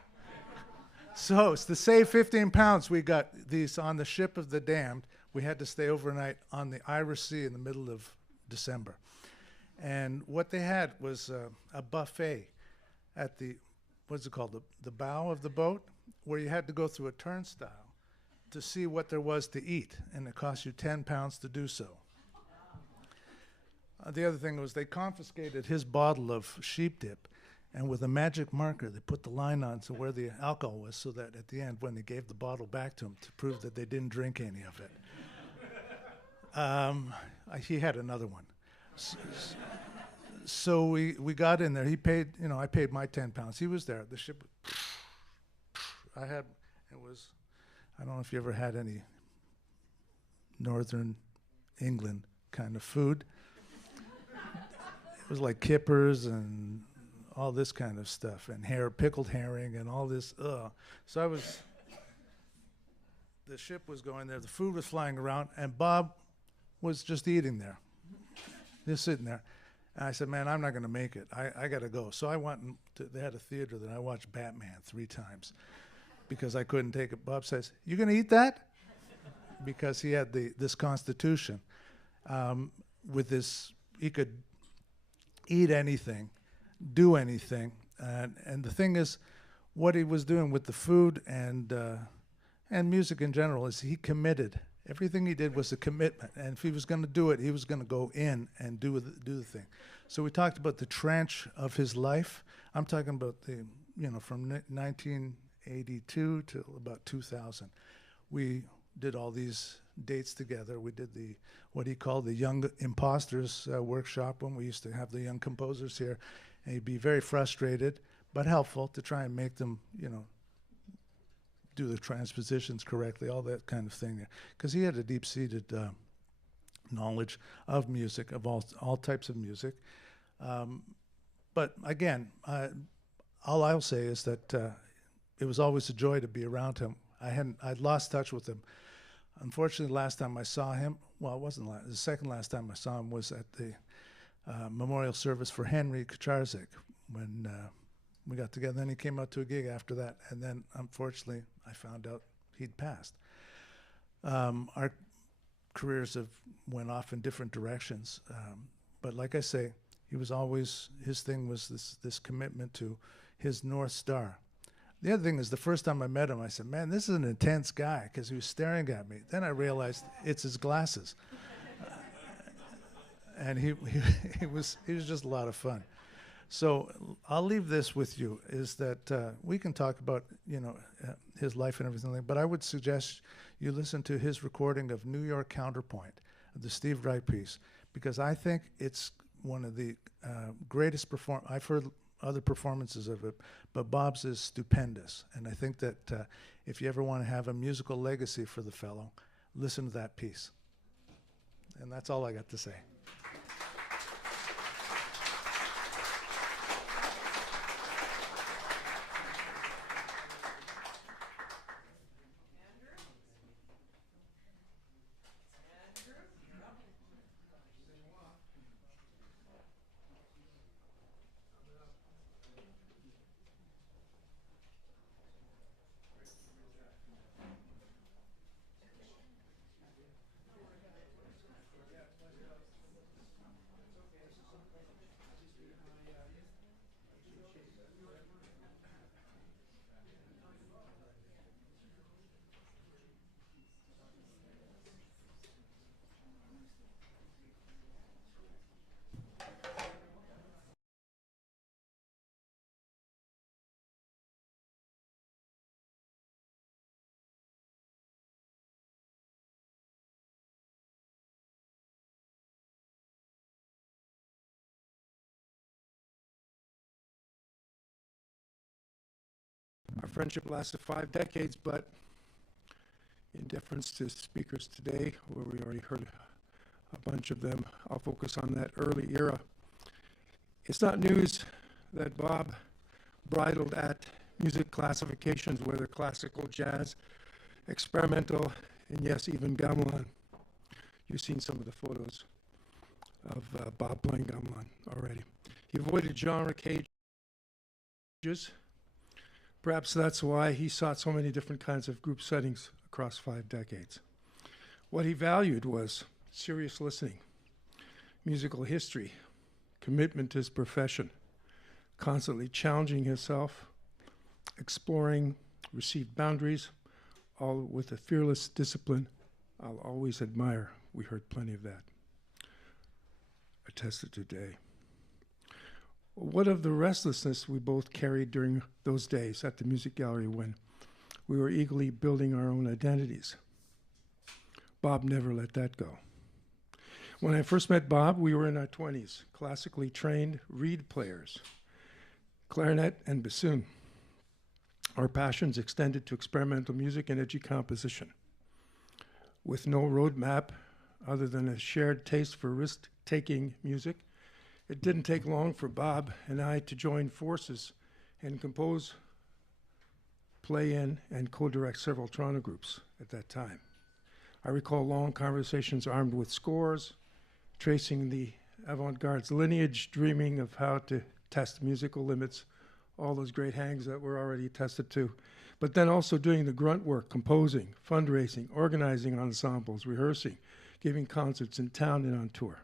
So it's to save 15 pounds, we got these on the ship of the damned. We had to stay overnight on the Irish Sea in the middle of December. And what they had was a buffet at the, what's it called, the bow of the boat, where you had to go through a turnstile to see what there was to eat, and it cost you 10 pounds to do so. The other thing was they confiscated his bottle of sheep dip, and with a magic marker, they put the line on to where the alcohol was so that at the end, when they gave the bottle back to him to prove that they didn't drink any of it. He had another one. So we got in there. He paid, I paid my 10 pounds. He was there. The ship, I don't know if you ever had any northern England kind of food. It was like kippers and all this kind of stuff, and pickled herring and all this. So the ship was going there, the food was flying around, and Bob was just eating there, just sitting there. And I said, man, I'm not going to make it. I got to go. So I went, they had a theater that I watched Batman 3 times because I couldn't take it. Bob says, you going to eat that? Because he had this constitution with this, he could eat anything, do anything. And the thing is, what he was doing with the food and music in general is he committed. Everything he did was a commitment, and if he was going to do it, he was going to go in and do the thing. So we talked about the tranche of his life. I'm talking about from 1982 to about 2000. We did all these dates together. We did what he called the Young Imposters workshop when we used to have the young composers here, and he'd be very frustrated but helpful to try and make them, do the transpositions correctly, all that kind of thing there. Because he had a deep-seated knowledge of music, of all types of music. But again, all I'll say is that it was always a joy to be around him. I'd lost touch with him. Unfortunately, last time I saw him, well, it wasn't the second last time I saw him was at the memorial service for Henry Kucharczyk when we got together. Then he came out to a gig after that, and then unfortunately I found out he'd passed. Our careers have went off in different directions, but like I say, his thing was this commitment to his North Star. The other thing is, the first time I met him, I said, man, this is an intense guy, because he was staring at me. Then I realized it's his glasses. And he was just a lot of fun. So I'll leave this with you, is that we can talk about, his life and everything, but I would suggest you listen to his recording of New York Counterpoint, the Steve Wright piece, because I think it's one of the greatest I've heard other performances of it, but Bob's is stupendous. And I think that if you ever want to have a musical legacy for the fellow, listen to that piece. And that's all I got to say. Our friendship lasted 5 decades, but in deference to speakers today, where we already heard a bunch of them, I'll focus on that early era. It's not news that Bob bridled at music classifications, whether classical, jazz, experimental, and yes, even gamelan. You've seen some of the photos of Bob playing gamelan already. He avoided genre cages. Perhaps that's why he sought so many different kinds of group settings across 5 decades. What he valued was serious listening, musical history, commitment to his profession, constantly challenging himself, exploring received boundaries, all with a fearless discipline I'll always admire. We heard plenty of that attested today. What of the restlessness we both carried during those days at the music gallery when we were eagerly building our own identities? Bob never let that go. When I first met Bob, we were in our 20s, classically trained reed players, clarinet and bassoon. Our passions extended to experimental music and edgy composition. With no roadmap other than a shared taste for risk-taking music, it didn't take long for Bob and I to join forces and compose, play in, and co-direct several Toronto groups at that time. I recall long conversations armed with scores, tracing the avant-garde's lineage, dreaming of how to test musical limits, all those great hangs that were already tested too, but then also doing the grunt work, composing, fundraising, organizing ensembles, rehearsing, giving concerts in town and on tour.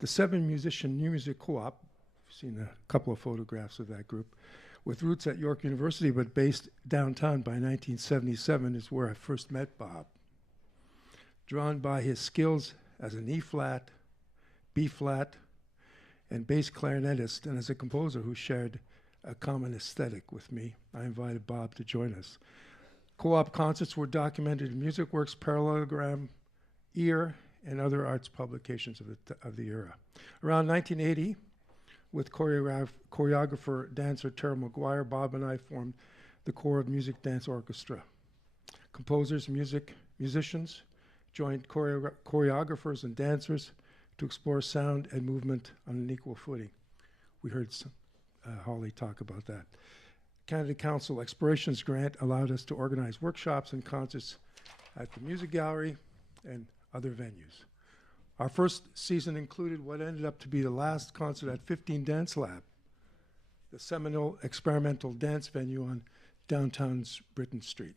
The 7-musician New Music Co-op, I've seen a couple of photographs of that group, with roots at York University but based downtown by 1977 is where I first met Bob. Drawn by his skills as an E-flat, B-flat, and bass clarinetist, and as a composer who shared a common aesthetic with me, I invited Bob to join us. Co-op concerts were documented in MusicWorks, Parallelogram, Ear, and other arts publications of the era. Around 1980, with choreographer, dancer Terrell McGuire, Bob and I formed the Corps of Music Dance Orchestra. Composers, musicians joined choreographers and dancers to explore sound and movement on an equal footing. We heard Holly talk about that. Canada Council Explorations Grant allowed us to organize workshops and concerts at the Music Gallery and other venues. Our first season included what ended up to be the last concert at 15 Dance Lab, the seminal experimental dance venue on downtown's Britton Street.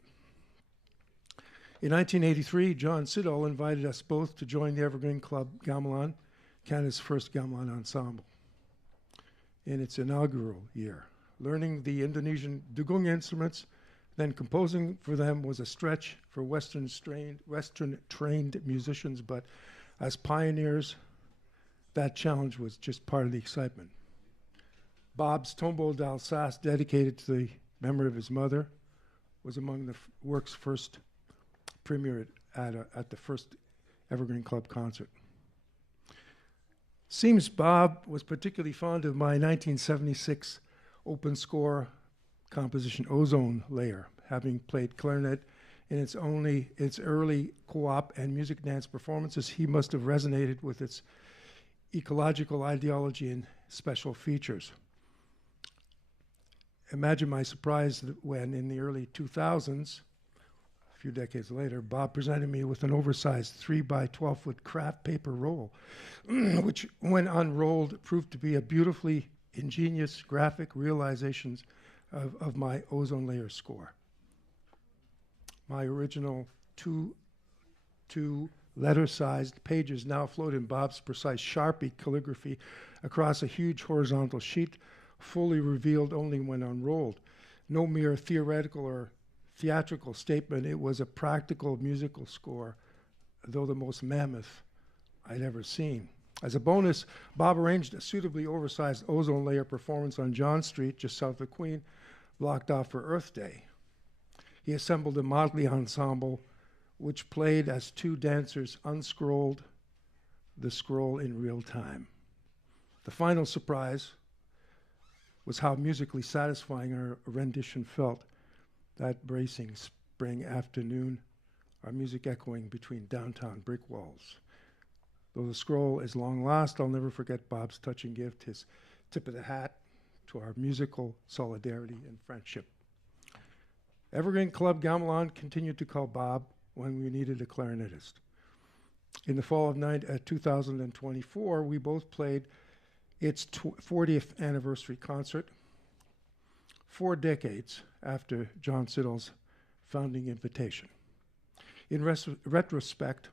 In 1983, John Siddall invited us both to join the Evergreen Club Gamelan, Canada's first gamelan ensemble, in its inaugural year. Learning the Indonesian dugung instruments, then composing for them was a stretch for Western-trained musicians, but as pioneers, that challenge was just part of the excitement. Bob's Tombeau d'Alsace, dedicated to the memory of his mother, was among the work's first premiere at the first Evergreen Club concert. Seems Bob was particularly fond of my 1976 open score composition Ozone Layer, having played clarinet in its early co-op and music dance performances, he must have resonated with its ecological ideology and special features. Imagine my surprise when, in the early 2000s, a few decades later, Bob presented me with an oversized 3 by 12-foot craft paper roll, which, when unrolled, proved to be a beautifully ingenious graphic realizations of my ozone layer score. My original two letter-sized pages now float in Bob's precise Sharpie calligraphy across a huge horizontal sheet, fully revealed only when unrolled. No mere theoretical or theatrical statement, it was a practical musical score, though the most mammoth I'd ever seen. As a bonus, Bob arranged a suitably oversized ozone layer performance on John Street, just south of Queen, blocked off for Earth Day. He assembled a motley ensemble which played as two dancers unscrolled the scroll in real time. The final surprise was how musically satisfying our rendition felt that bracing spring afternoon, our music echoing between downtown brick walls. Though the scroll is long lost, I'll never forget Bob's touching gift, his tip of the hat to our musical solidarity and friendship. Evergreen Club Gamelan continued to call Bob when we needed a clarinetist. In the fall of 2024, we both played its 40th anniversary concert, 4 decades after John Siddall's founding invitation. In retrospect,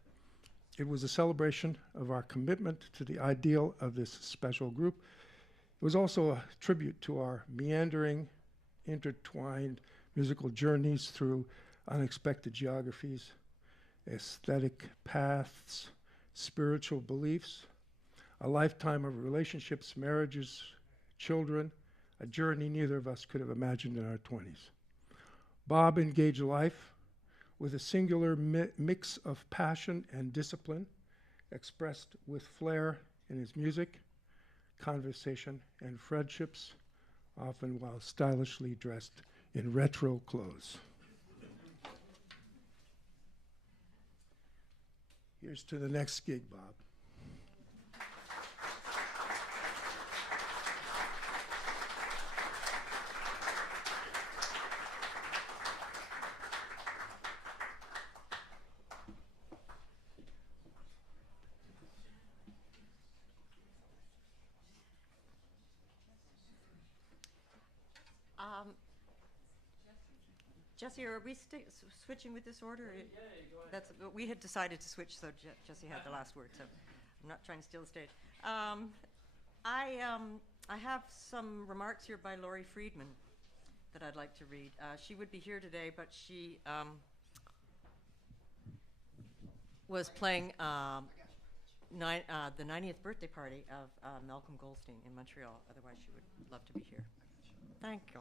it was a celebration of our commitment to the ideal of this special group. It was also a tribute to our meandering, intertwined musical journeys through unexpected geographies, aesthetic paths, spiritual beliefs, a lifetime of relationships, marriages, children, a journey neither of us could have imagined in our 20s. Bob engaged life with a singular mix of passion and discipline, expressed with flair in his music, conversation, and friendships, often while stylishly dressed in retro clothes. Here's to the next gig, Bob. Jesse, are we switching with this order? That's we had decided to switch, so Jesse had the last word. So I'm not trying to steal the stage. I have some remarks here by Laurie Friedman that I'd like to read. She would be here today, but she was playing the 90th birthday party of Malcolm Goldstein in Montreal. Otherwise, she would love to be here. Thank you.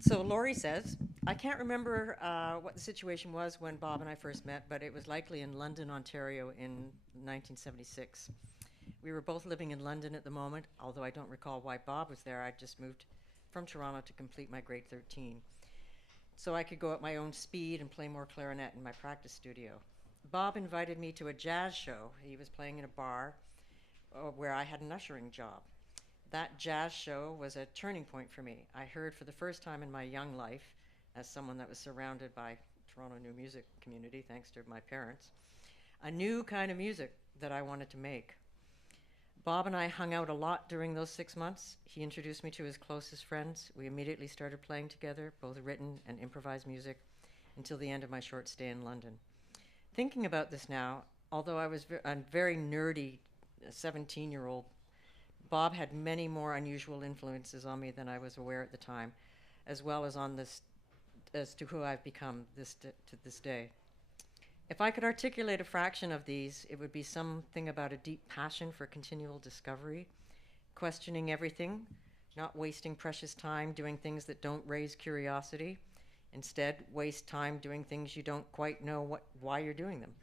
So Laurie says, I can't remember what the situation was when Bob and I first met, but it was likely in London, Ontario in 1976. We were both living in London at the moment, although I don't recall why Bob was there. I just moved from Toronto to complete my grade 13. So I could go at my own speed and play more clarinet in my practice studio. Bob invited me to a jazz show. He was playing in a bar where I had an ushering job. That jazz show was a turning point for me. I heard for the first time in my young life, as someone that was surrounded by Toronto new music community, thanks to my parents, a new kind of music that I wanted to make. Bob and I hung out a lot during those 6 months. He introduced me to his closest friends. We immediately started playing together, both written and improvised music, until the end of my short stay in London. Thinking about this now, although I was a very nerdy 17-year-old, Bob had many more unusual influences on me than I was aware at the time, as well as on this, as to who I've become to this day. If I could articulate a fraction of these, it would be something about a deep passion for continual discovery, questioning everything, not wasting precious time doing things that don't raise curiosity. Instead, waste time doing things you don't quite know why you're doing them.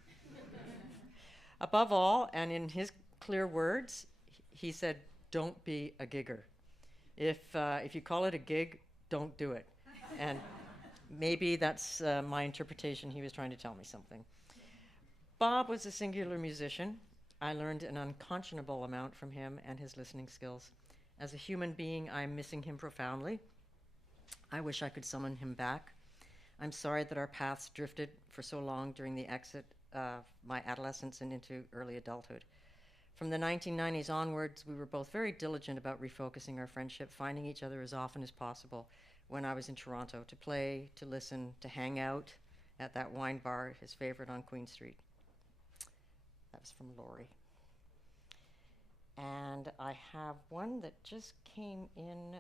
Above all, and in his clear words, he said, don't be a gigger. If you call it a gig, don't do it. And Maybe that's my interpretation. He was trying to tell me something. Bob was a singular musician. I learned an unconscionable amount from him and his listening skills. As a human being, I'm missing him profoundly. I wish I could summon him back. I'm sorry that our paths drifted for so long during the exit of my adolescence and into early adulthood. From the 1990s onwards, we were both very diligent about refocusing our friendship, finding each other as often as possible when I was in Toronto to play, to listen, to hang out at that wine bar, his favorite on Queen Street. That was from Laurie. And I have one that just came in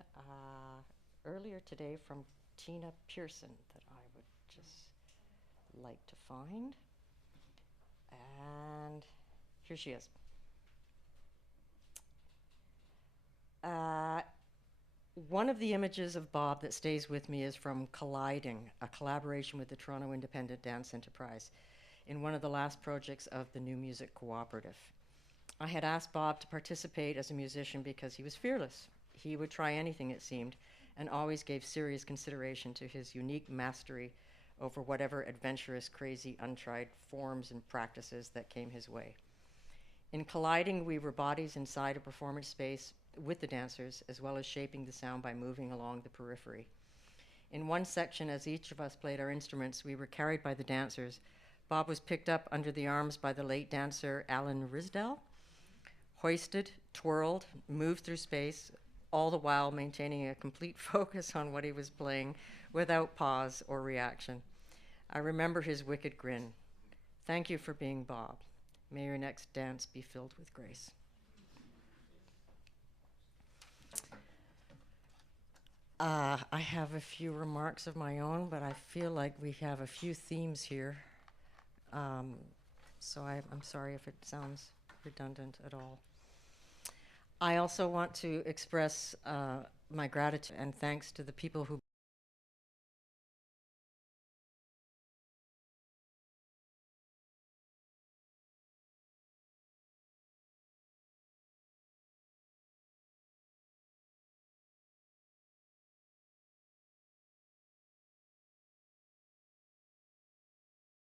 earlier today from Tina Pearson that I would just like to find. And here she is. One of the images of Bob that stays with me is from Colliding, a collaboration with the Toronto Independent Dance Enterprise in one of the last projects of the New Music Cooperative. I had asked Bob to participate as a musician because he was fearless. He would try anything, it seemed, and always gave serious consideration to his unique mastery over whatever adventurous, crazy, untried forms and practices that came his way. In Colliding, we were bodies inside a performance space with the dancers, as well as shaping the sound by moving along the periphery. In one section, as each of us played our instruments, we were carried by the dancers. Bob was picked up under the arms by the late dancer Alan Risdell, hoisted, twirled, moved through space, all the while maintaining a complete focus on what he was playing without pause or reaction. I remember his wicked grin. Thank you for being Bob. May your next dance be filled with grace. I have a few remarks of my own, but I feel like we have a few themes here. So I'm sorry if it sounds redundant at all. I also want to express my gratitude and thanks to the people who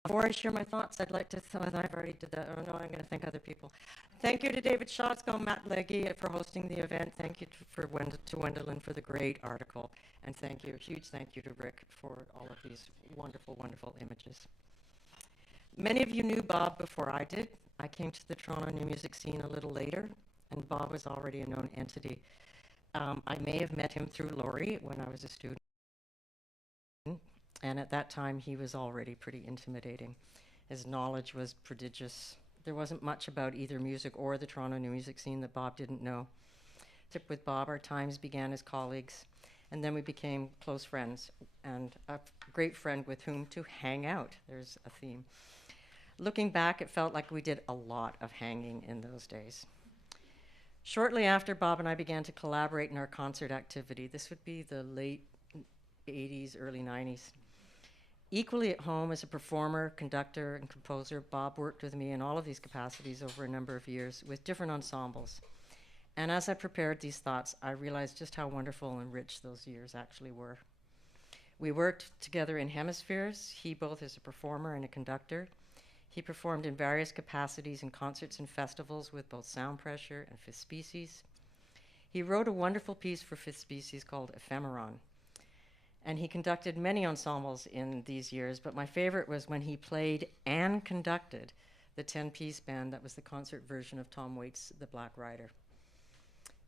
Before I share my thoughts, I'd like to, I've already did that, oh no, I'm going to thank other people. Thank you to David Schatzko, Matt Legge for hosting the event. Thank you to Wendelin for the great article. And thank you, huge thank you to Rick for all of these wonderful, wonderful images. Many of you knew Bob before I did. I came to the Toronto new music scene a little later, and Bob was already a known entity. I may have met him through Laurie when I was a student. And at that time, he was already pretty intimidating. His knowledge was prodigious. There wasn't much about either music or the Toronto new music scene that Bob didn't know. With Bob, our times began as colleagues, and then we became close friends, and a great friend with whom to hang out. There's a theme. Looking back, it felt like we did a lot of hanging in those days. Shortly after, Bob and I began to collaborate in our concert activity. This would be the late 80s, early 90s. Equally at home as a performer, conductor, and composer, Bob worked with me in all of these capacities over a number of years with different ensembles. And as I prepared these thoughts, I realized just how wonderful and rich those years actually were. We worked together in hemispheres, he both as a performer and a conductor. He performed in various capacities in concerts and festivals with both Sound Pressure and Fifth Species. He wrote a wonderful piece for Fifth Species called Ephemeron. And he conducted many ensembles in these years, but my favorite was when he played and conducted the 10-piece band that was the concert version of Tom Waits' The Black Rider.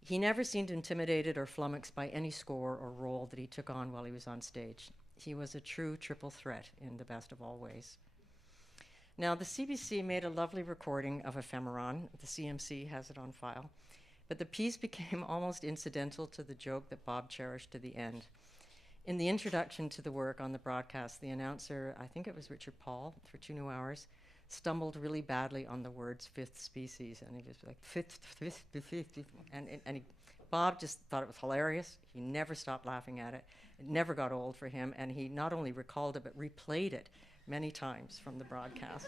He never seemed intimidated or flummoxed by any score or role that he took on while he was on stage. He was a true triple threat in the best of all ways. Now, the CBC made a lovely recording of Ephemeron. The CMC has it on file. But the piece became almost incidental to the joke that Bob cherished to the end. In the introduction to the work on the broadcast, the announcer, I think it was Richard Paul for 2 New Hours, stumbled really badly on the words fifth species. And he was like, fifth. And Bob just thought it was hilarious. He never stopped laughing at it. It never got old for him. And he not only recalled it, but replayed it many times from the broadcast.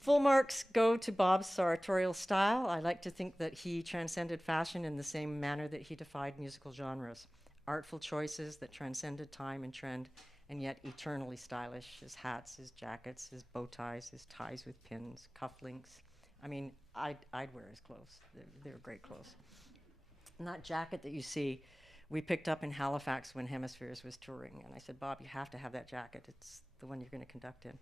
Full marks go to Bob's sartorial style. I like to think that he transcended fashion in the same manner that he defied musical genres. artful choices that transcended time and trend, and yet eternally stylish. His hats, his jackets, his bow ties, his ties with pins, cufflinks. I mean, I'd wear his clothes. They were great clothes. And that jacket that you see, we picked up in Halifax when Hemispheres was touring. And I said, Bob, you have to have that jacket. It's the one you're going to conduct in.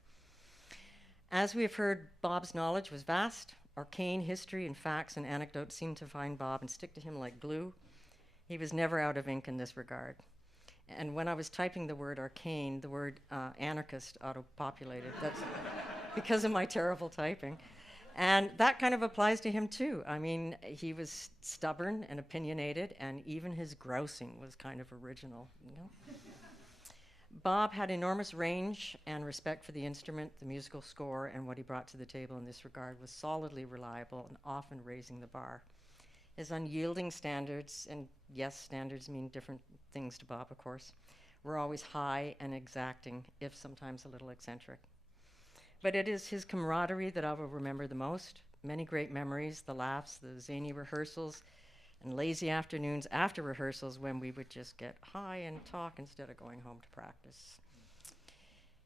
As we have heard, Bob's knowledge was vast. Arcane history and facts and anecdotes seemed to find Bob and stick to him like glue. He was never out of ink in this regard. And when I was typing the word arcane, the word anarchist auto-populated. That's because of my terrible typing. And that kind of applies to him too. I mean, he was stubborn and opinionated, and even his grousing was kind of original, you know? Bob had enormous range and respect for the instrument, the musical score, and what he brought to the table in this regard was solidly reliable and often raising the bar. His unyielding standards, and yes, standards mean different things to Bob, of course, were always high and exacting, if sometimes a little eccentric. But it is his camaraderie that I will remember the most. Many great memories, the laughs, the zany rehearsals, and lazy afternoons after rehearsals when we would just get high and talk instead of going home to practice.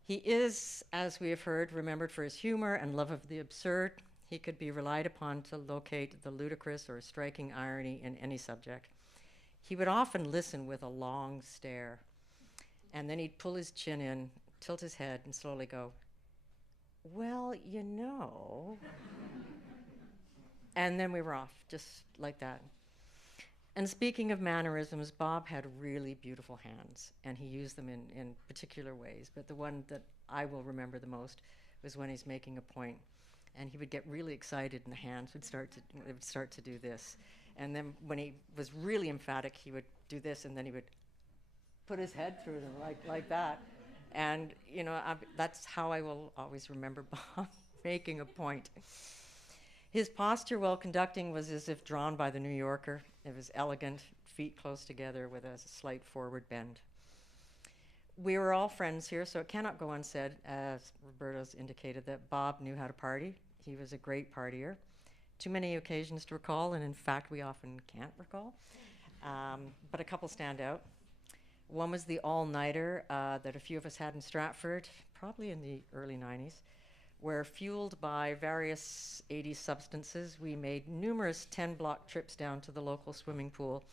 He is, as we have heard, remembered for his humor and love of the absurd. He could be relied upon to locate the ludicrous or striking irony in any subject. He would often listen with a long stare, and then he'd pull his chin in, tilt his head, and slowly go, well, you know. And then we were off, just like that. And speaking of mannerisms, Bob had really beautiful hands, and he used them in particular ways. But the one that I will remember the most was when he's making a point, and he would get really excited, and the hands would start to do this. And then when he was really emphatic, he would do this, and then he would put his head through them like that. And, you know, that's how I will always remember Bob making a point. His posture while conducting was as if drawn by the New Yorker. It was elegant, feet close together with a slight forward bend. We were all friends here, so it cannot go unsaid, as Roberto's indicated, that Bob knew how to party. He was a great partier. Too many occasions to recall, and in fact, we often can't recall. But a couple stand out. One was the all-nighter that a few of us had in Stratford, probably in the early 90s, where fueled by various 80s substances, we made numerous 10-block trips down to the local swimming pool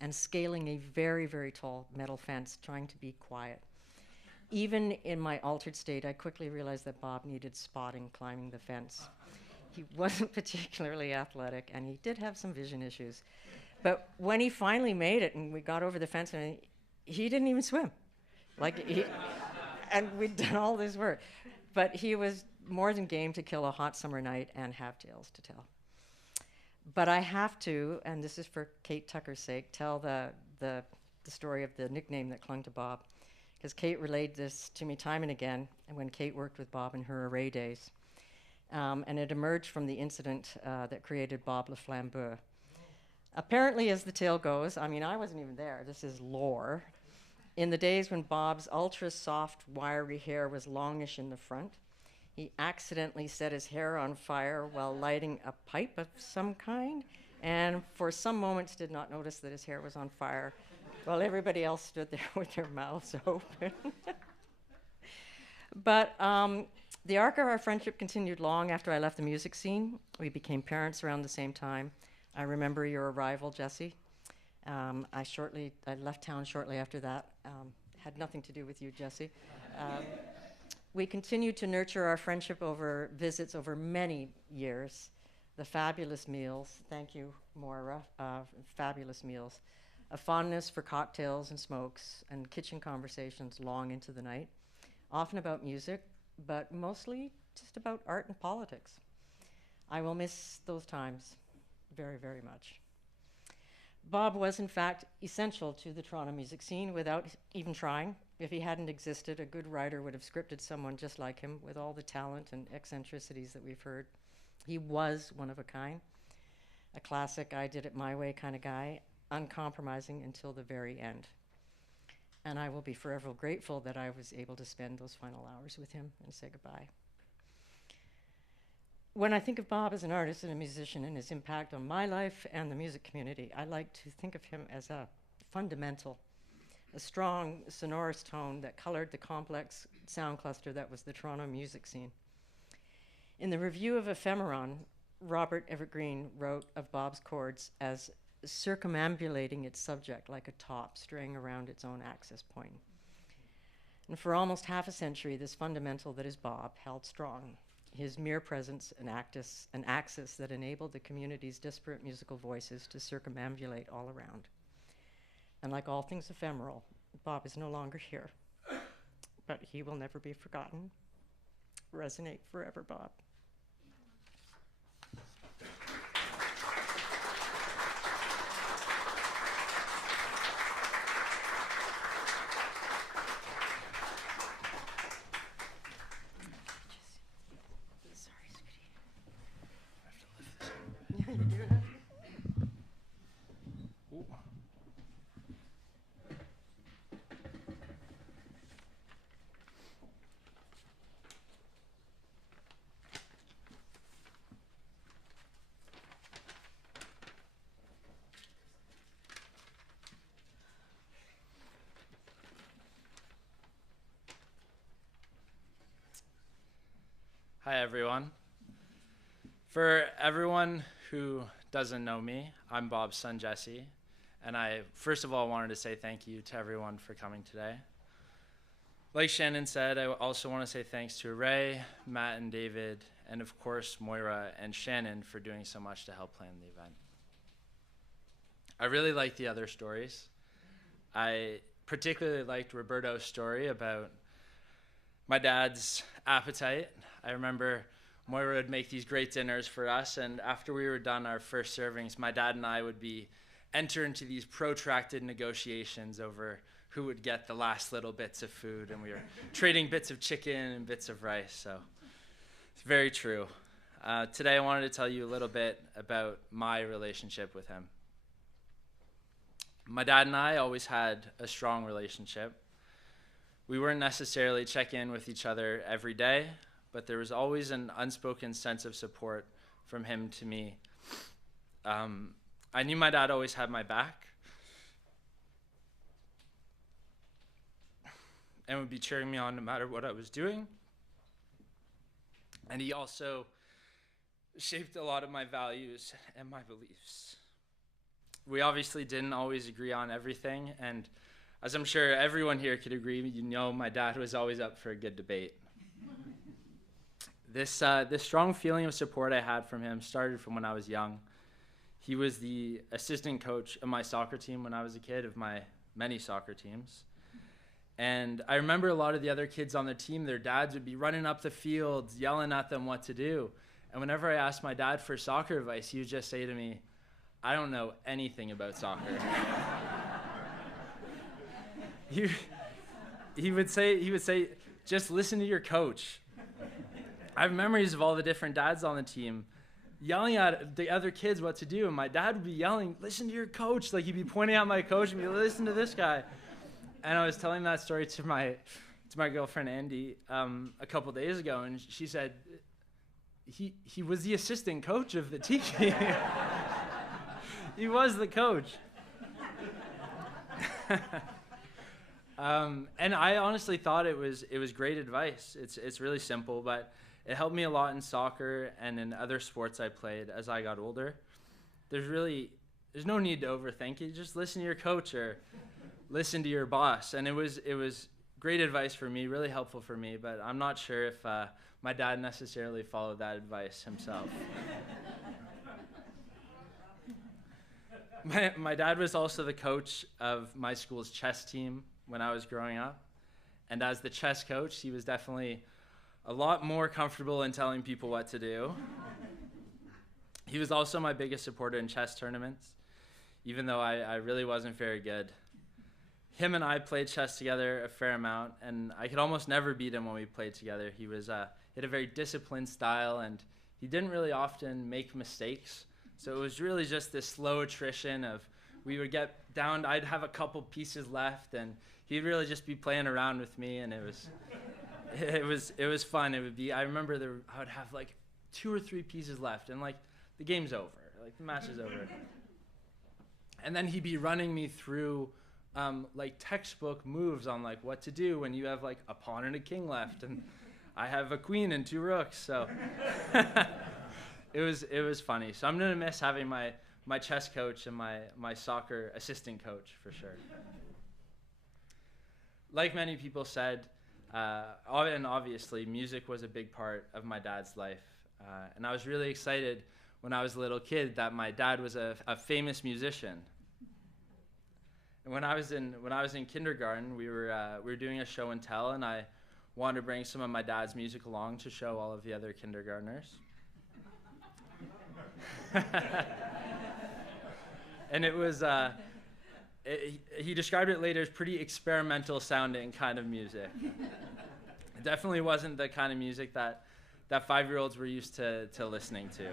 and scaling a very, very tall metal fence, trying to be quiet. Even in my altered state, I quickly realized that Bob needed spotting climbing the fence. He wasn't particularly athletic, and he did have some vision issues. But when he finally made it and we got over the fence, and he didn't even swim. And we'd done all this work. But he was more than game to kill a hot summer night and have tales to tell. But I have to, and this is for Kate Tucker's sake, tell the story of the nickname that clung to Bob, because Kate relayed this to me time and again, and when Kate worked with Bob in her Array days. And it emerged from the incident that created Bob Le Flambeur. Apparently, as the tale goes, I mean, I wasn't even there, this is lore. In the days when Bob's ultra-soft, wiry hair was longish in the front, he accidentally set his hair on fire while lighting a pipe of some kind, and for some moments did not notice that his hair was on fire, while everybody else stood there with their mouths open. But the arc of our friendship continued long after I left the music scene. We became parents around the same time. I remember your arrival, Jesse. I left town shortly after that. Had nothing to do with you, Jesse. We continued to nurture our friendship over visits over many years. The fabulous meals, thank you, Moira, fabulous meals. A fondness for cocktails and smokes and kitchen conversations long into the night, often about music, but mostly just about art and politics. I will miss those times very, very much. Bob was, in fact, essential to the Toronto music scene without even trying. If he hadn't existed, a good writer would have scripted someone just like him with all the talent and eccentricities that we've heard. He was one of a kind, a classic, I did it my way kind of guy, uncompromising until the very end. And I will be forever grateful that I was able to spend those final hours with him and say goodbye. When I think of Bob as an artist and a musician and his impact on my life and the music community, I like to think of him as a fundamental a strong, sonorous tone that colored the complex sound cluster that was the Toronto music scene. In the review of Ephemeron, Robert Evergreen wrote of Bob's chords as circumambulating its subject like a top straying around its own axis point. And for almost half a century, this fundamental that is Bob held strong, his mere presence an axis that enabled the community's disparate musical voices to circumambulate all around. And like all things ephemeral, Bob is no longer here, but he will never be forgotten. Resonate forever, Bob. Hi, everyone. For everyone who doesn't know me, I'm Bob's son, Jesse, and I first of all wanted to say thank you to everyone for coming today. Like Shannon said, I also want to say thanks to Ray, Matt, and David, and of course Moira and Shannon for doing so much to help plan the event. I really liked the other stories. I particularly liked Roberto's story about my dad's appetite. I remember Moira would make these great dinners for us, and after we were done our first servings, my dad and I would enter into these protracted negotiations over who would get the last little bits of food, and we were trading bits of chicken and bits of rice, so it's very true. Today I wanted to tell you a little bit about my relationship with him. My dad and I always had a strong relationship. We weren't necessarily check in with each other every day, but there was always an unspoken sense of support from him to me. I knew my dad always had my back and would be cheering me on no matter what I was doing. And he also shaped a lot of my values and my beliefs. We obviously didn't always agree on everything, and as I'm sure everyone here could agree, you know my dad was always up for a good debate. This strong feeling of support I had from him started from when I was young. He was the assistant coach of my soccer team when I was a kid, of my many soccer teams. And I remember a lot of the other kids on the team, their dads would be running up the field, yelling at them what to do. And whenever I asked my dad for soccer advice, he would just say to me, "I don't know anything about soccer." He would say, "Just listen to your coach." I have memories of all the different dads on the team yelling at the other kids what to do, and my dad would be yelling, "Listen to your coach." Like, he'd be pointing out my coach and be, "Listen to this guy." And I was telling that story to my girlfriend Andy a couple days ago, and she said, he was the assistant coach of the team. He was the coach. And I honestly thought it was great advice. It's really simple, but it helped me a lot in soccer and in other sports I played as I got older. There's no need to overthink it. Just listen to your coach or listen to your boss. And it was great advice for me, really helpful for me, but I'm not sure if my dad necessarily followed that advice himself. My dad was also the coach of my school's chess team when I was growing up. And as the chess coach, he was definitely a lot more comfortable in telling people what to do. He was also my biggest supporter in chess tournaments, even though I really wasn't very good. Him and I played chess together a fair amount, and I could almost never beat him when we played together. He had a very disciplined style, and he didn't really often make mistakes. So it was really just this slow attrition of, we would get down, I'd have a couple pieces left, and he'd really just be playing around with me, and it was fun. I remember I would have like 2 or 3 pieces left, and like the game's over, like the match is over. And then he'd be running me through like textbook moves on like what to do when you have like a pawn and a king left, and I have a queen and 2 rooks. So it was funny. So I'm gonna miss having my chess coach and my soccer assistant coach for sure. Like many people said, and obviously music was a big part of my dad's life, and I was really excited when I was a little kid that my dad was a famous musician. And when I was in kindergarten, we were doing a show and tell, and I wanted to bring some of my dad's music along to show all of the other kindergartners. And it was he described it later as pretty experimental sounding kind of music. It definitely wasn't the kind of music that 5-year-olds were used to listening to.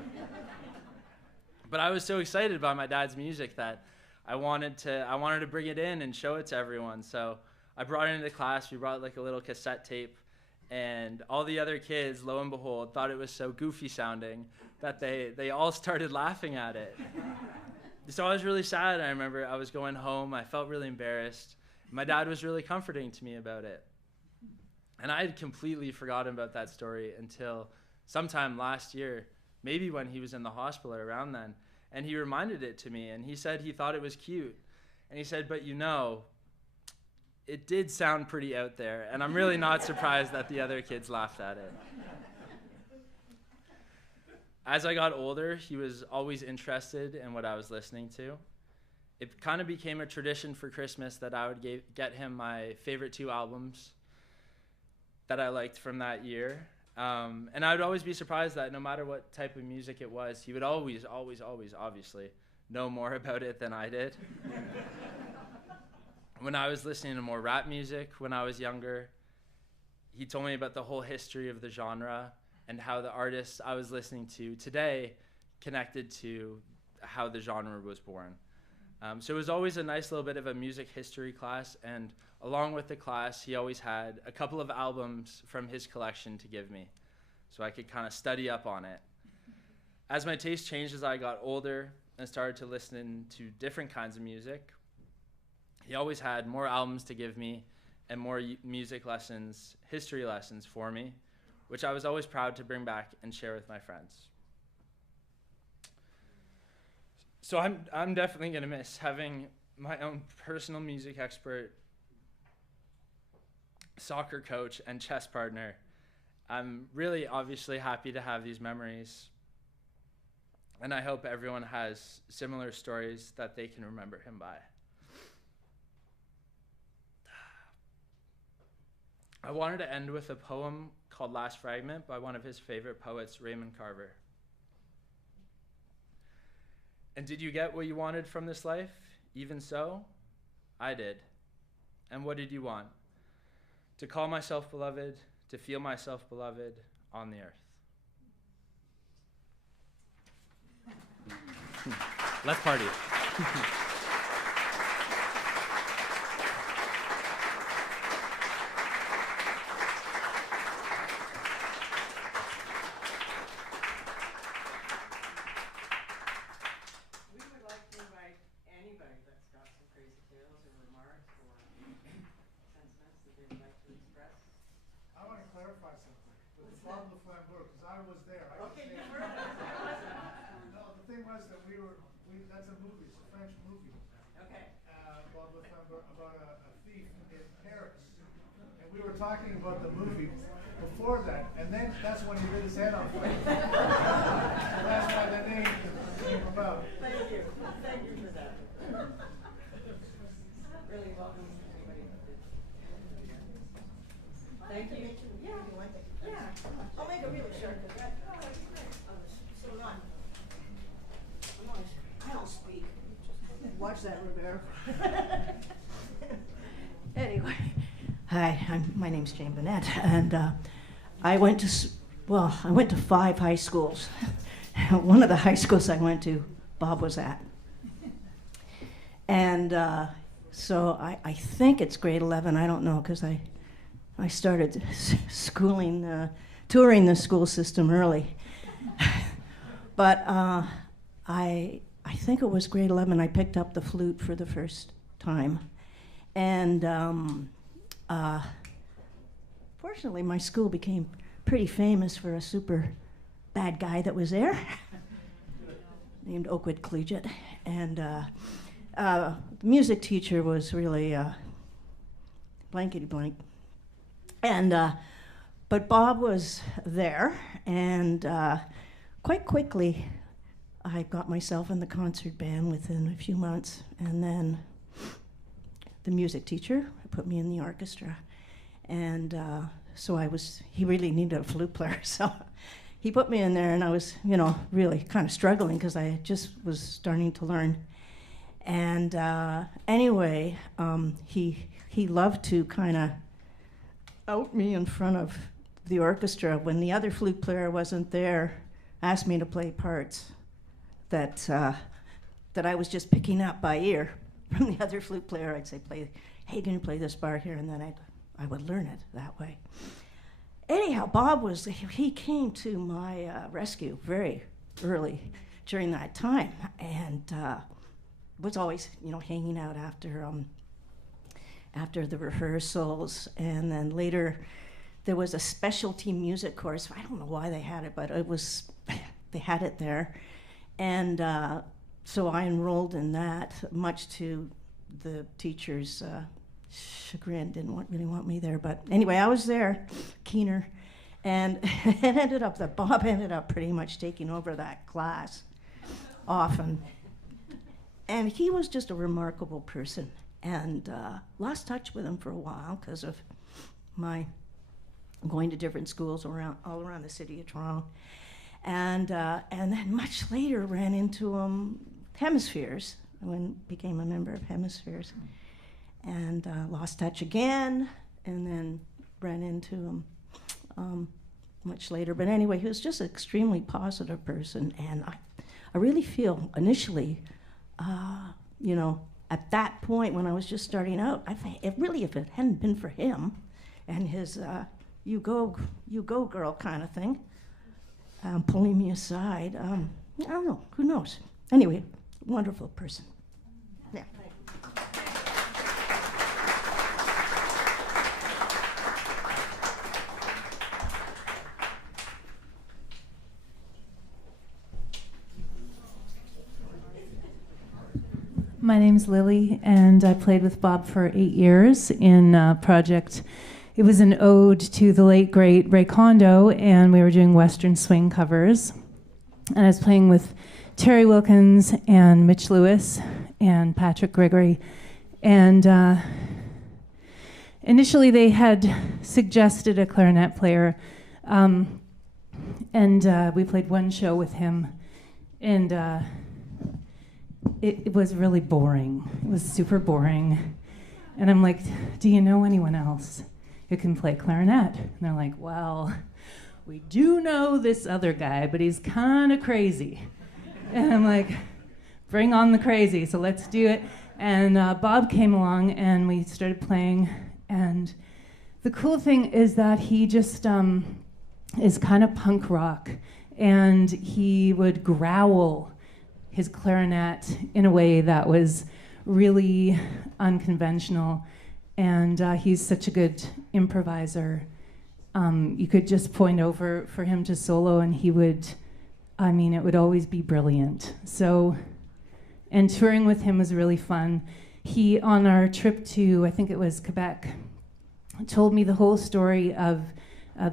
But I was so excited by my dad's music that I wanted to bring it in and show it to everyone. So I brought it into class. We brought like a little cassette tape, and all the other kids, lo and behold, thought it was so goofy sounding that they all started laughing at it. So I was really sad. I remember I was going home. I felt really embarrassed. My dad was really comforting to me about it. And I had completely forgotten about that story until sometime last year, maybe when he was in the hospital or around then. And he reminded it to me, and he said he thought it was cute. And he said, but you know, it did sound pretty out there, and I'm really not surprised that the other kids laughed at it. As I got older, he was always interested in what I was listening to. It kind of became a tradition for Christmas that I would get him my favorite 2 albums that I liked from that year. And I would always be surprised that no matter what type of music it was, he would always, obviously, know more about it than I did. When I was listening to more rap music when I was younger, he told me about the whole history of the genre and how the artists I was listening to today connected to how the genre was born. So it was always a nice little bit of a music history class, and along with the class, he always had a couple of albums from his collection to give me, so I could kind of study up on it. As my taste changed as I got older and started to listen to different kinds of music, he always had more albums to give me and more music lessons, history lessons for me, which I was always proud to bring back and share with my friends. So I'm definitely gonna miss having my own personal music expert, soccer coach, and chess partner. I'm really obviously happy to have these memories, and I hope everyone has similar stories that they can remember him by. I wanted to end with a poem called Last Fragment by one of his favorite poets, Raymond Carver. And did you get what you wanted from this life? Even so, I did. And what did you want? To call myself beloved, to feel myself beloved on the earth. Let's party. That's a movie, it's a French movie. Okay. Bob Stevenson about a thief in Paris. And we were talking about the movie before that, and then that's when he lit his head on fire. So that's why the name came about. Thank you. Thank you for that. Really welcome everybody. Thank you. Yeah. I'll make it really short because that. So not. I don't speak. Watch that, Rivera. Anyway, hi. My name's Jane Burnett, and I went to 5 high schools. One of the high schools I went to, Bob was at, and so I think it's grade 11. I don't know because I started schooling, touring the school system early, but I think it was grade 11 I picked up the flute for the first time. And fortunately, my school became pretty famous for a super bad guy that was there, named Oakwood Collegiate. And the music teacher was really blankety blank. And but Bob was there, and quite quickly, I got myself in the concert band within a few months, and then the music teacher put me in the orchestra. And so he really needed a flute player, so he put me in there, and I was, really kind of struggling because I just was starting to learn. And anyway, he loved to kind of out me in front of the orchestra when the other flute player wasn't there, asked me to play parts that I was just picking up by ear from the other flute player. I'd say, hey, can you play this bar here? And then I would learn it that way. Anyhow, Bob he came to my rescue very early during that time, and was always, hanging out after the rehearsals. And then later there was a specialty music course. I don't know why they had it, but they had it there. And so I enrolled in that, much to the teacher's chagrin. Didn't really want me there, but anyway, I was there, keener, and it ended up that Bob ended up pretty much taking over that class often. And he was just a remarkable person, and lost touch with him for a while because of my going to different schools all around the city of Toronto. And then much later ran into Hemispheres, became a member of Hemispheres, and lost touch again, and then ran into him much later. But anyway, he was just an extremely positive person, and I really feel initially, at that point when I was just starting out, I think if it hadn't been for him and his you go girl kind of thing, pulling me aside, I don't know, who knows? Anyway, wonderful person. Yeah. My name's Lily, and I played with Bob for 8 years in a project. It was an ode to the late, great Ray Kondo, and we were doing Western swing covers. And I was playing with Terry Wilkins and Mitch Lewis and Patrick Gregory. And initially they had suggested a clarinet player, and we played one show with him, and it was really boring. It was super boring. And I'm like, do you know anyone else who can play clarinet? And they're like, well, we do know this other guy, but he's kind of crazy. And I'm like, bring on the crazy, so let's do it. And Bob came along, and we started playing. And the cool thing is that he just is kind of punk rock, and he would growl his clarinet in a way that was really unconventional. And he's such a good improviser. You could just point over for him to solo, and he would, it would always be brilliant. So, and touring with him was really fun. He, on our trip to, I think it was Quebec, told me the whole story of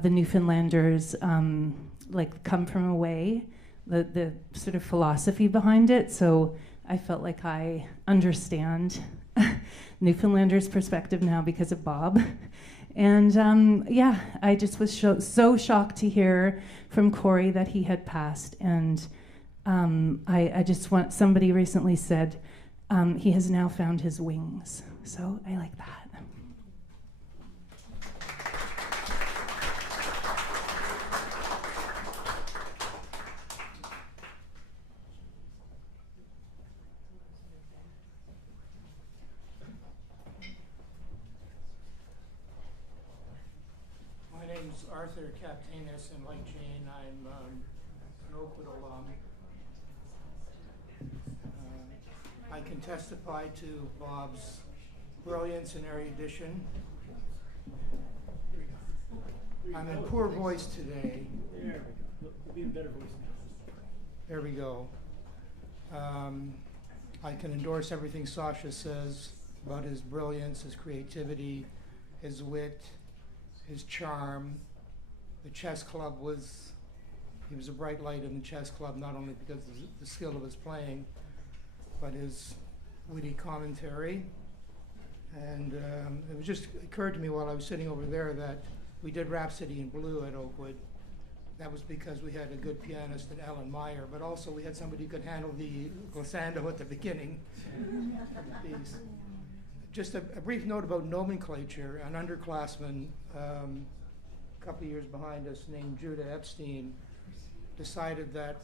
the Newfoundlanders, come from away, the sort of philosophy behind it. So I felt like I understand Newfoundlanders' perspective now because of Bob. And I just was so shocked to hear from Corey that he had passed. And I just somebody recently said he has now found his wings. So I like that. Arthur Captainus, and like Jane, I'm an Oakwood alum. I can testify to Bob's Brilliance and Erudition. I'm in poor voice today. There we go. We'll be in better voice now. There we go. I can endorse everything Sasha says about his brilliance, his creativity, his wit, his charm. The chess club he was a bright light in the chess club, not only because of the skill of his playing, but his witty commentary. And it was just occurred to me while I was sitting over there that we did Rhapsody in Blue at Oakwood. That was because we had a good pianist in Ellen Meyer, but also we had somebody who could handle the glissando at the beginning of the piece. Just a brief note about nomenclature. An underclassman a couple of years behind us named Judah Epstein decided that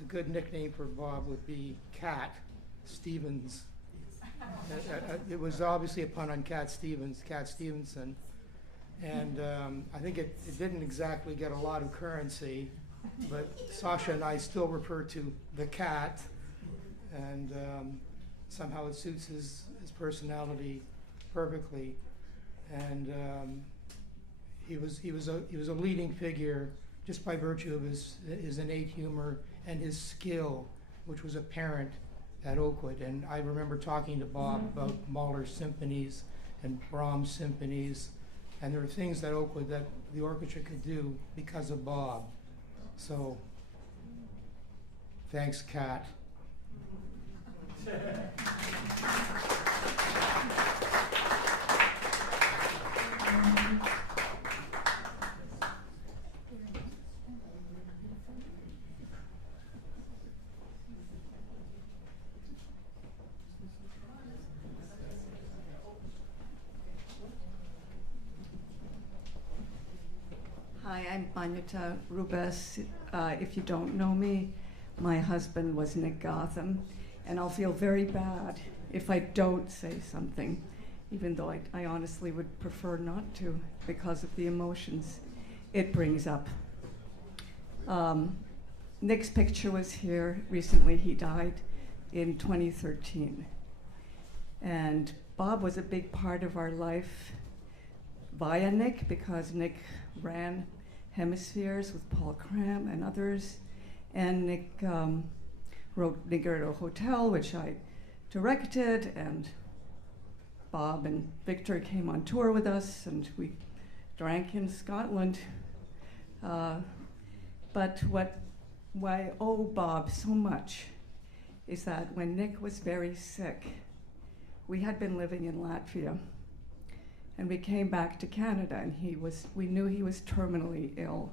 a good nickname for Bob would be Cat Stevens. It was obviously a pun on Cat Stevens, Cat Stevenson. And I think it didn't exactly get a lot of currency, but Sasha and I still refer to the Cat, and somehow it suits his personality perfectly. And he was a leading figure just by virtue of his innate humor and his skill, which was apparent at Oakwood. And I remember talking to Bob about Mahler's symphonies and Brahms' symphonies. And there are things at Oakwood that the orchestra could do because of Bob. So, thanks, Kat. Hi, I'm Anita Rubes. If you don't know me, my husband was Nick Gotham, and I'll feel very bad if I don't say something, even though I honestly would prefer not to because of the emotions it brings up. Nick's picture was here recently. He died in 2013. And Bob was a big part of our life via Nick, because Nick ran Hemispheres with Paul Cram and others. And Nick wrote Nigger at a Hotel, which I directed, and Bob and Victor came on tour with us, and we drank in Scotland. But why I owe Bob so much is that when Nick was very sick, we had been living in Latvia, and we came back to Canada, and we knew he was terminally ill.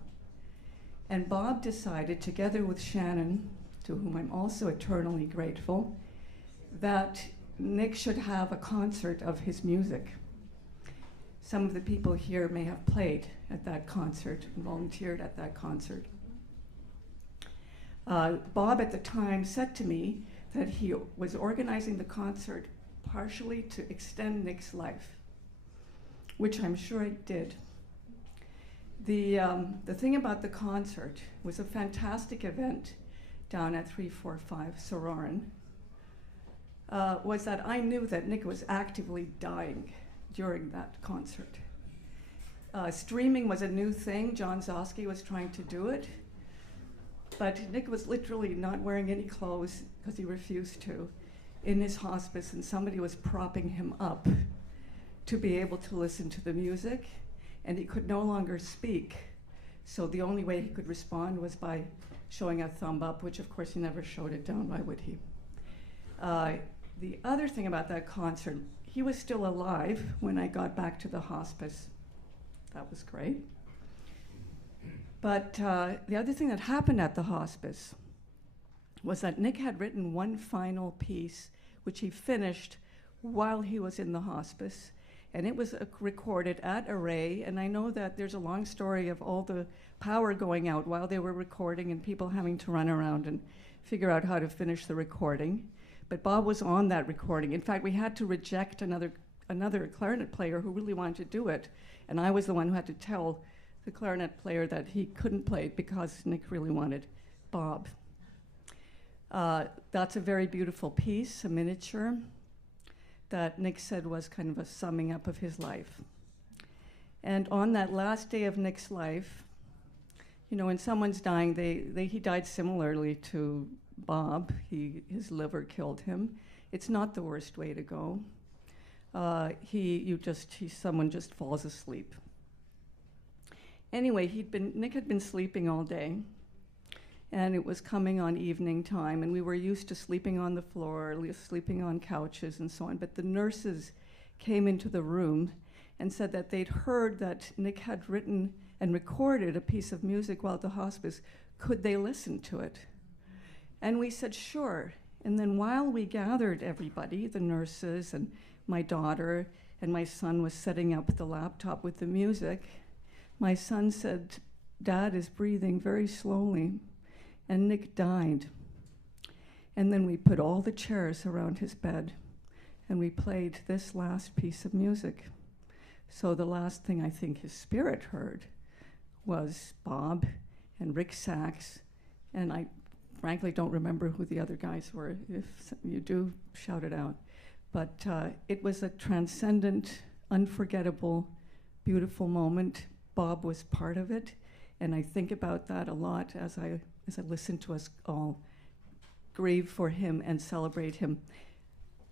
And Bob decided, together with Shannon, to whom I'm also eternally grateful, that Nick should have a concert of his music. Some of the people here may have played at that concert and volunteered at that concert. Bob at the time said to me that he was organizing the concert partially to extend Nick's life, which I'm sure it did. The thing about the concert was a fantastic event down at 345 Sororan, was that I knew that Nick was actively dying during that concert. Streaming was a new thing. John Zosky was trying to do it, but Nick was literally not wearing any clothes because he refused to, in his hospice, and somebody was propping him up to be able to listen to the music, and he could no longer speak. So the only way he could respond was by showing a thumb up, which of course he never showed it down, why would he? The other thing about that concert, he was still alive when I got back to the hospice. That was great. But the other thing that happened at the hospice was that Nick had written one final piece, which he finished while he was in the hospice, and it was recorded at Array. And I know that there's a long story of all the power going out while they were recording and people having to run around and figure out how to finish the recording. But Bob was on that recording. In fact, we had to reject another clarinet player who really wanted to do it, and I was the one who had to tell the clarinet player that he couldn't play it because Nick really wanted Bob. That's a very beautiful piece, a miniature. that Nick said was kind of a summing up of his life. And on that last day of Nick's life, you know, when someone's dying, he died similarly to Bob. His liver killed him. It's not the worst way to go. Someone just falls asleep. Anyway, Nick had been sleeping all day, and it was coming on evening time, and we were used to sleeping on the floor, sleeping on couches and so on, but the nurses came into the room and said that they'd heard that Nick had written and recorded a piece of music while at the hospice. Could they listen to it? And we said, sure. And then while we gathered everybody, the nurses and my daughter and my son was setting up the laptop with the music, my son said, Dad is breathing very slowly, and Nick died. And then we put all the chairs around his bed, and we played this last piece of music. So the last thing I think his spirit heard was Bob and Rick Sachs, and I frankly don't remember who the other guys were. If you do, shout it out. But it was a transcendent, unforgettable, beautiful moment. Bob was part of it, and I think about that a lot as I listen to us all grieve for him and celebrate him.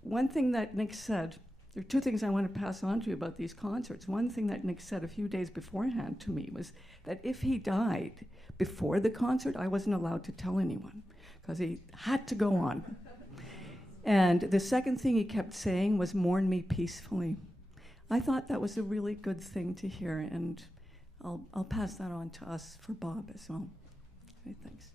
One thing that Nick said, there are two things I want to pass on to you about these concerts. One thing that Nick said a few days beforehand to me was that if he died before the concert, I wasn't allowed to tell anyone, because he had to go on. And the second thing he kept saying was, mourn me peacefully. I thought that was a really good thing to hear, and I'll pass that on to us for Bob as well. Okay, thanks.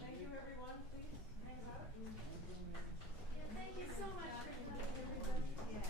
Thank you, everyone. Please hang out. Thank you so much for coming, everybody. Yeah.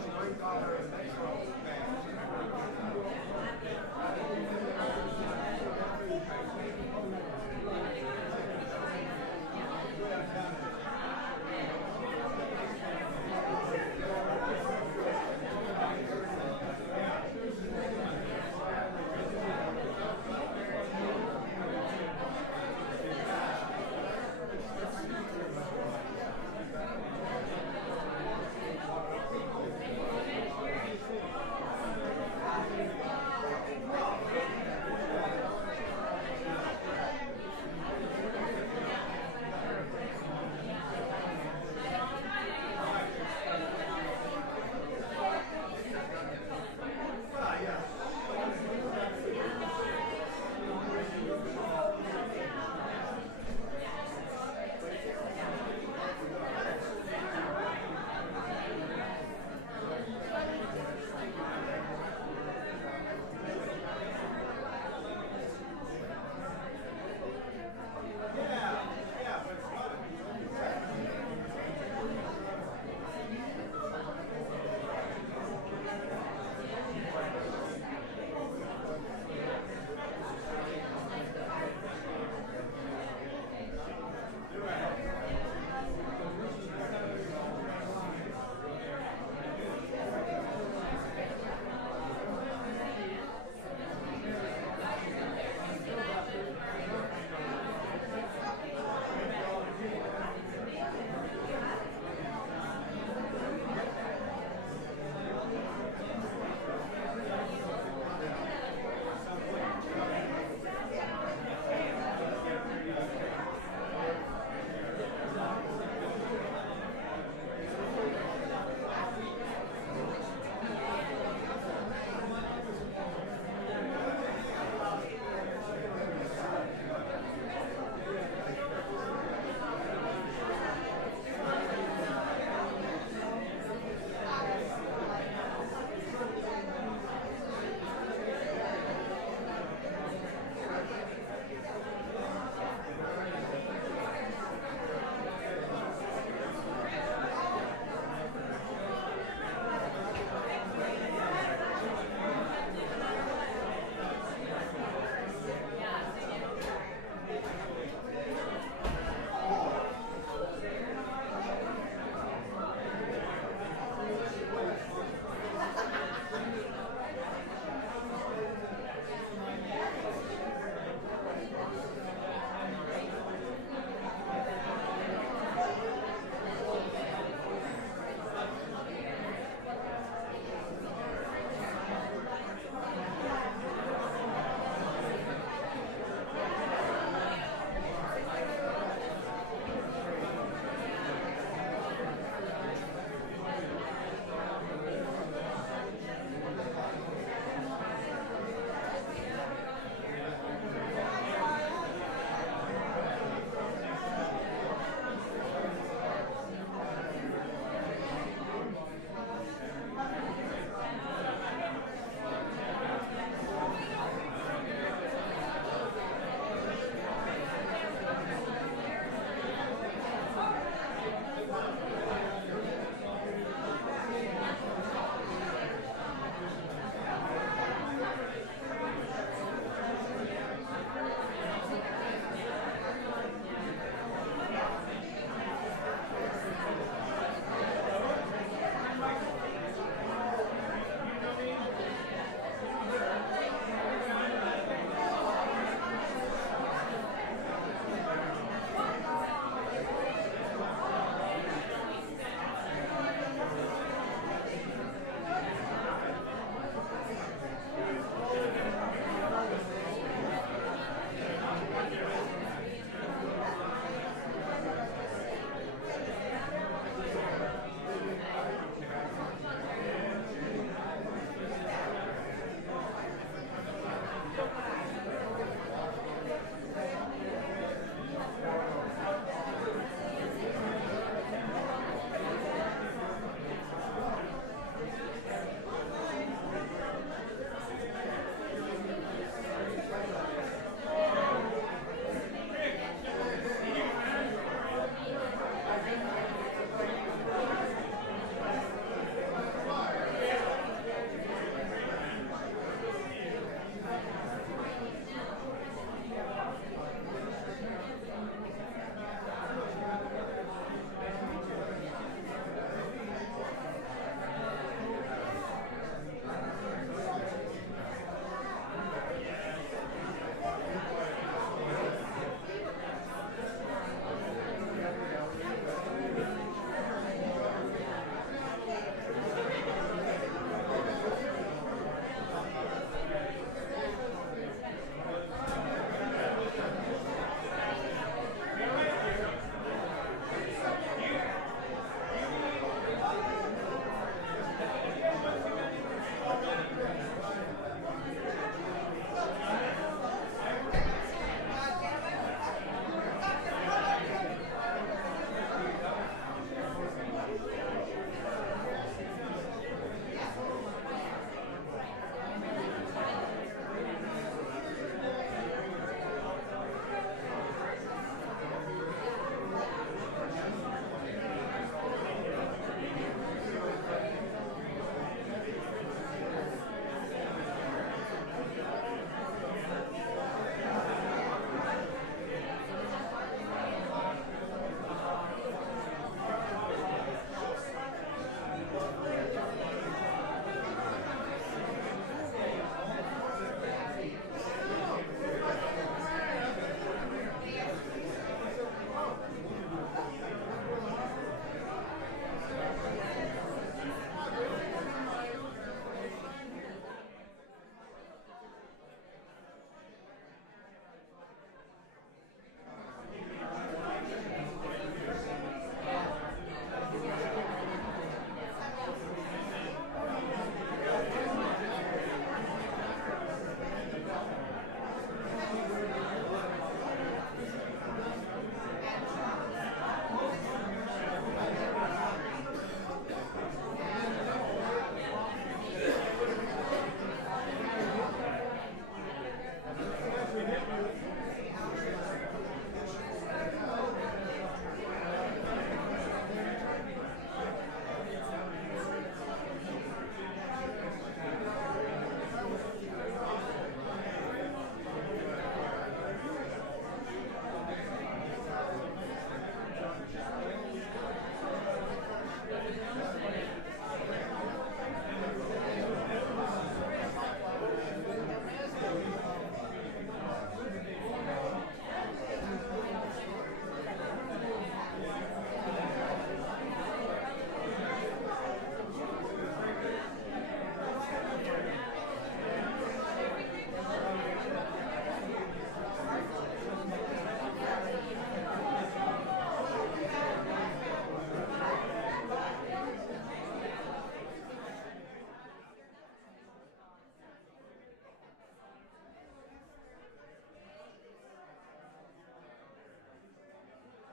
$1 in Mexico.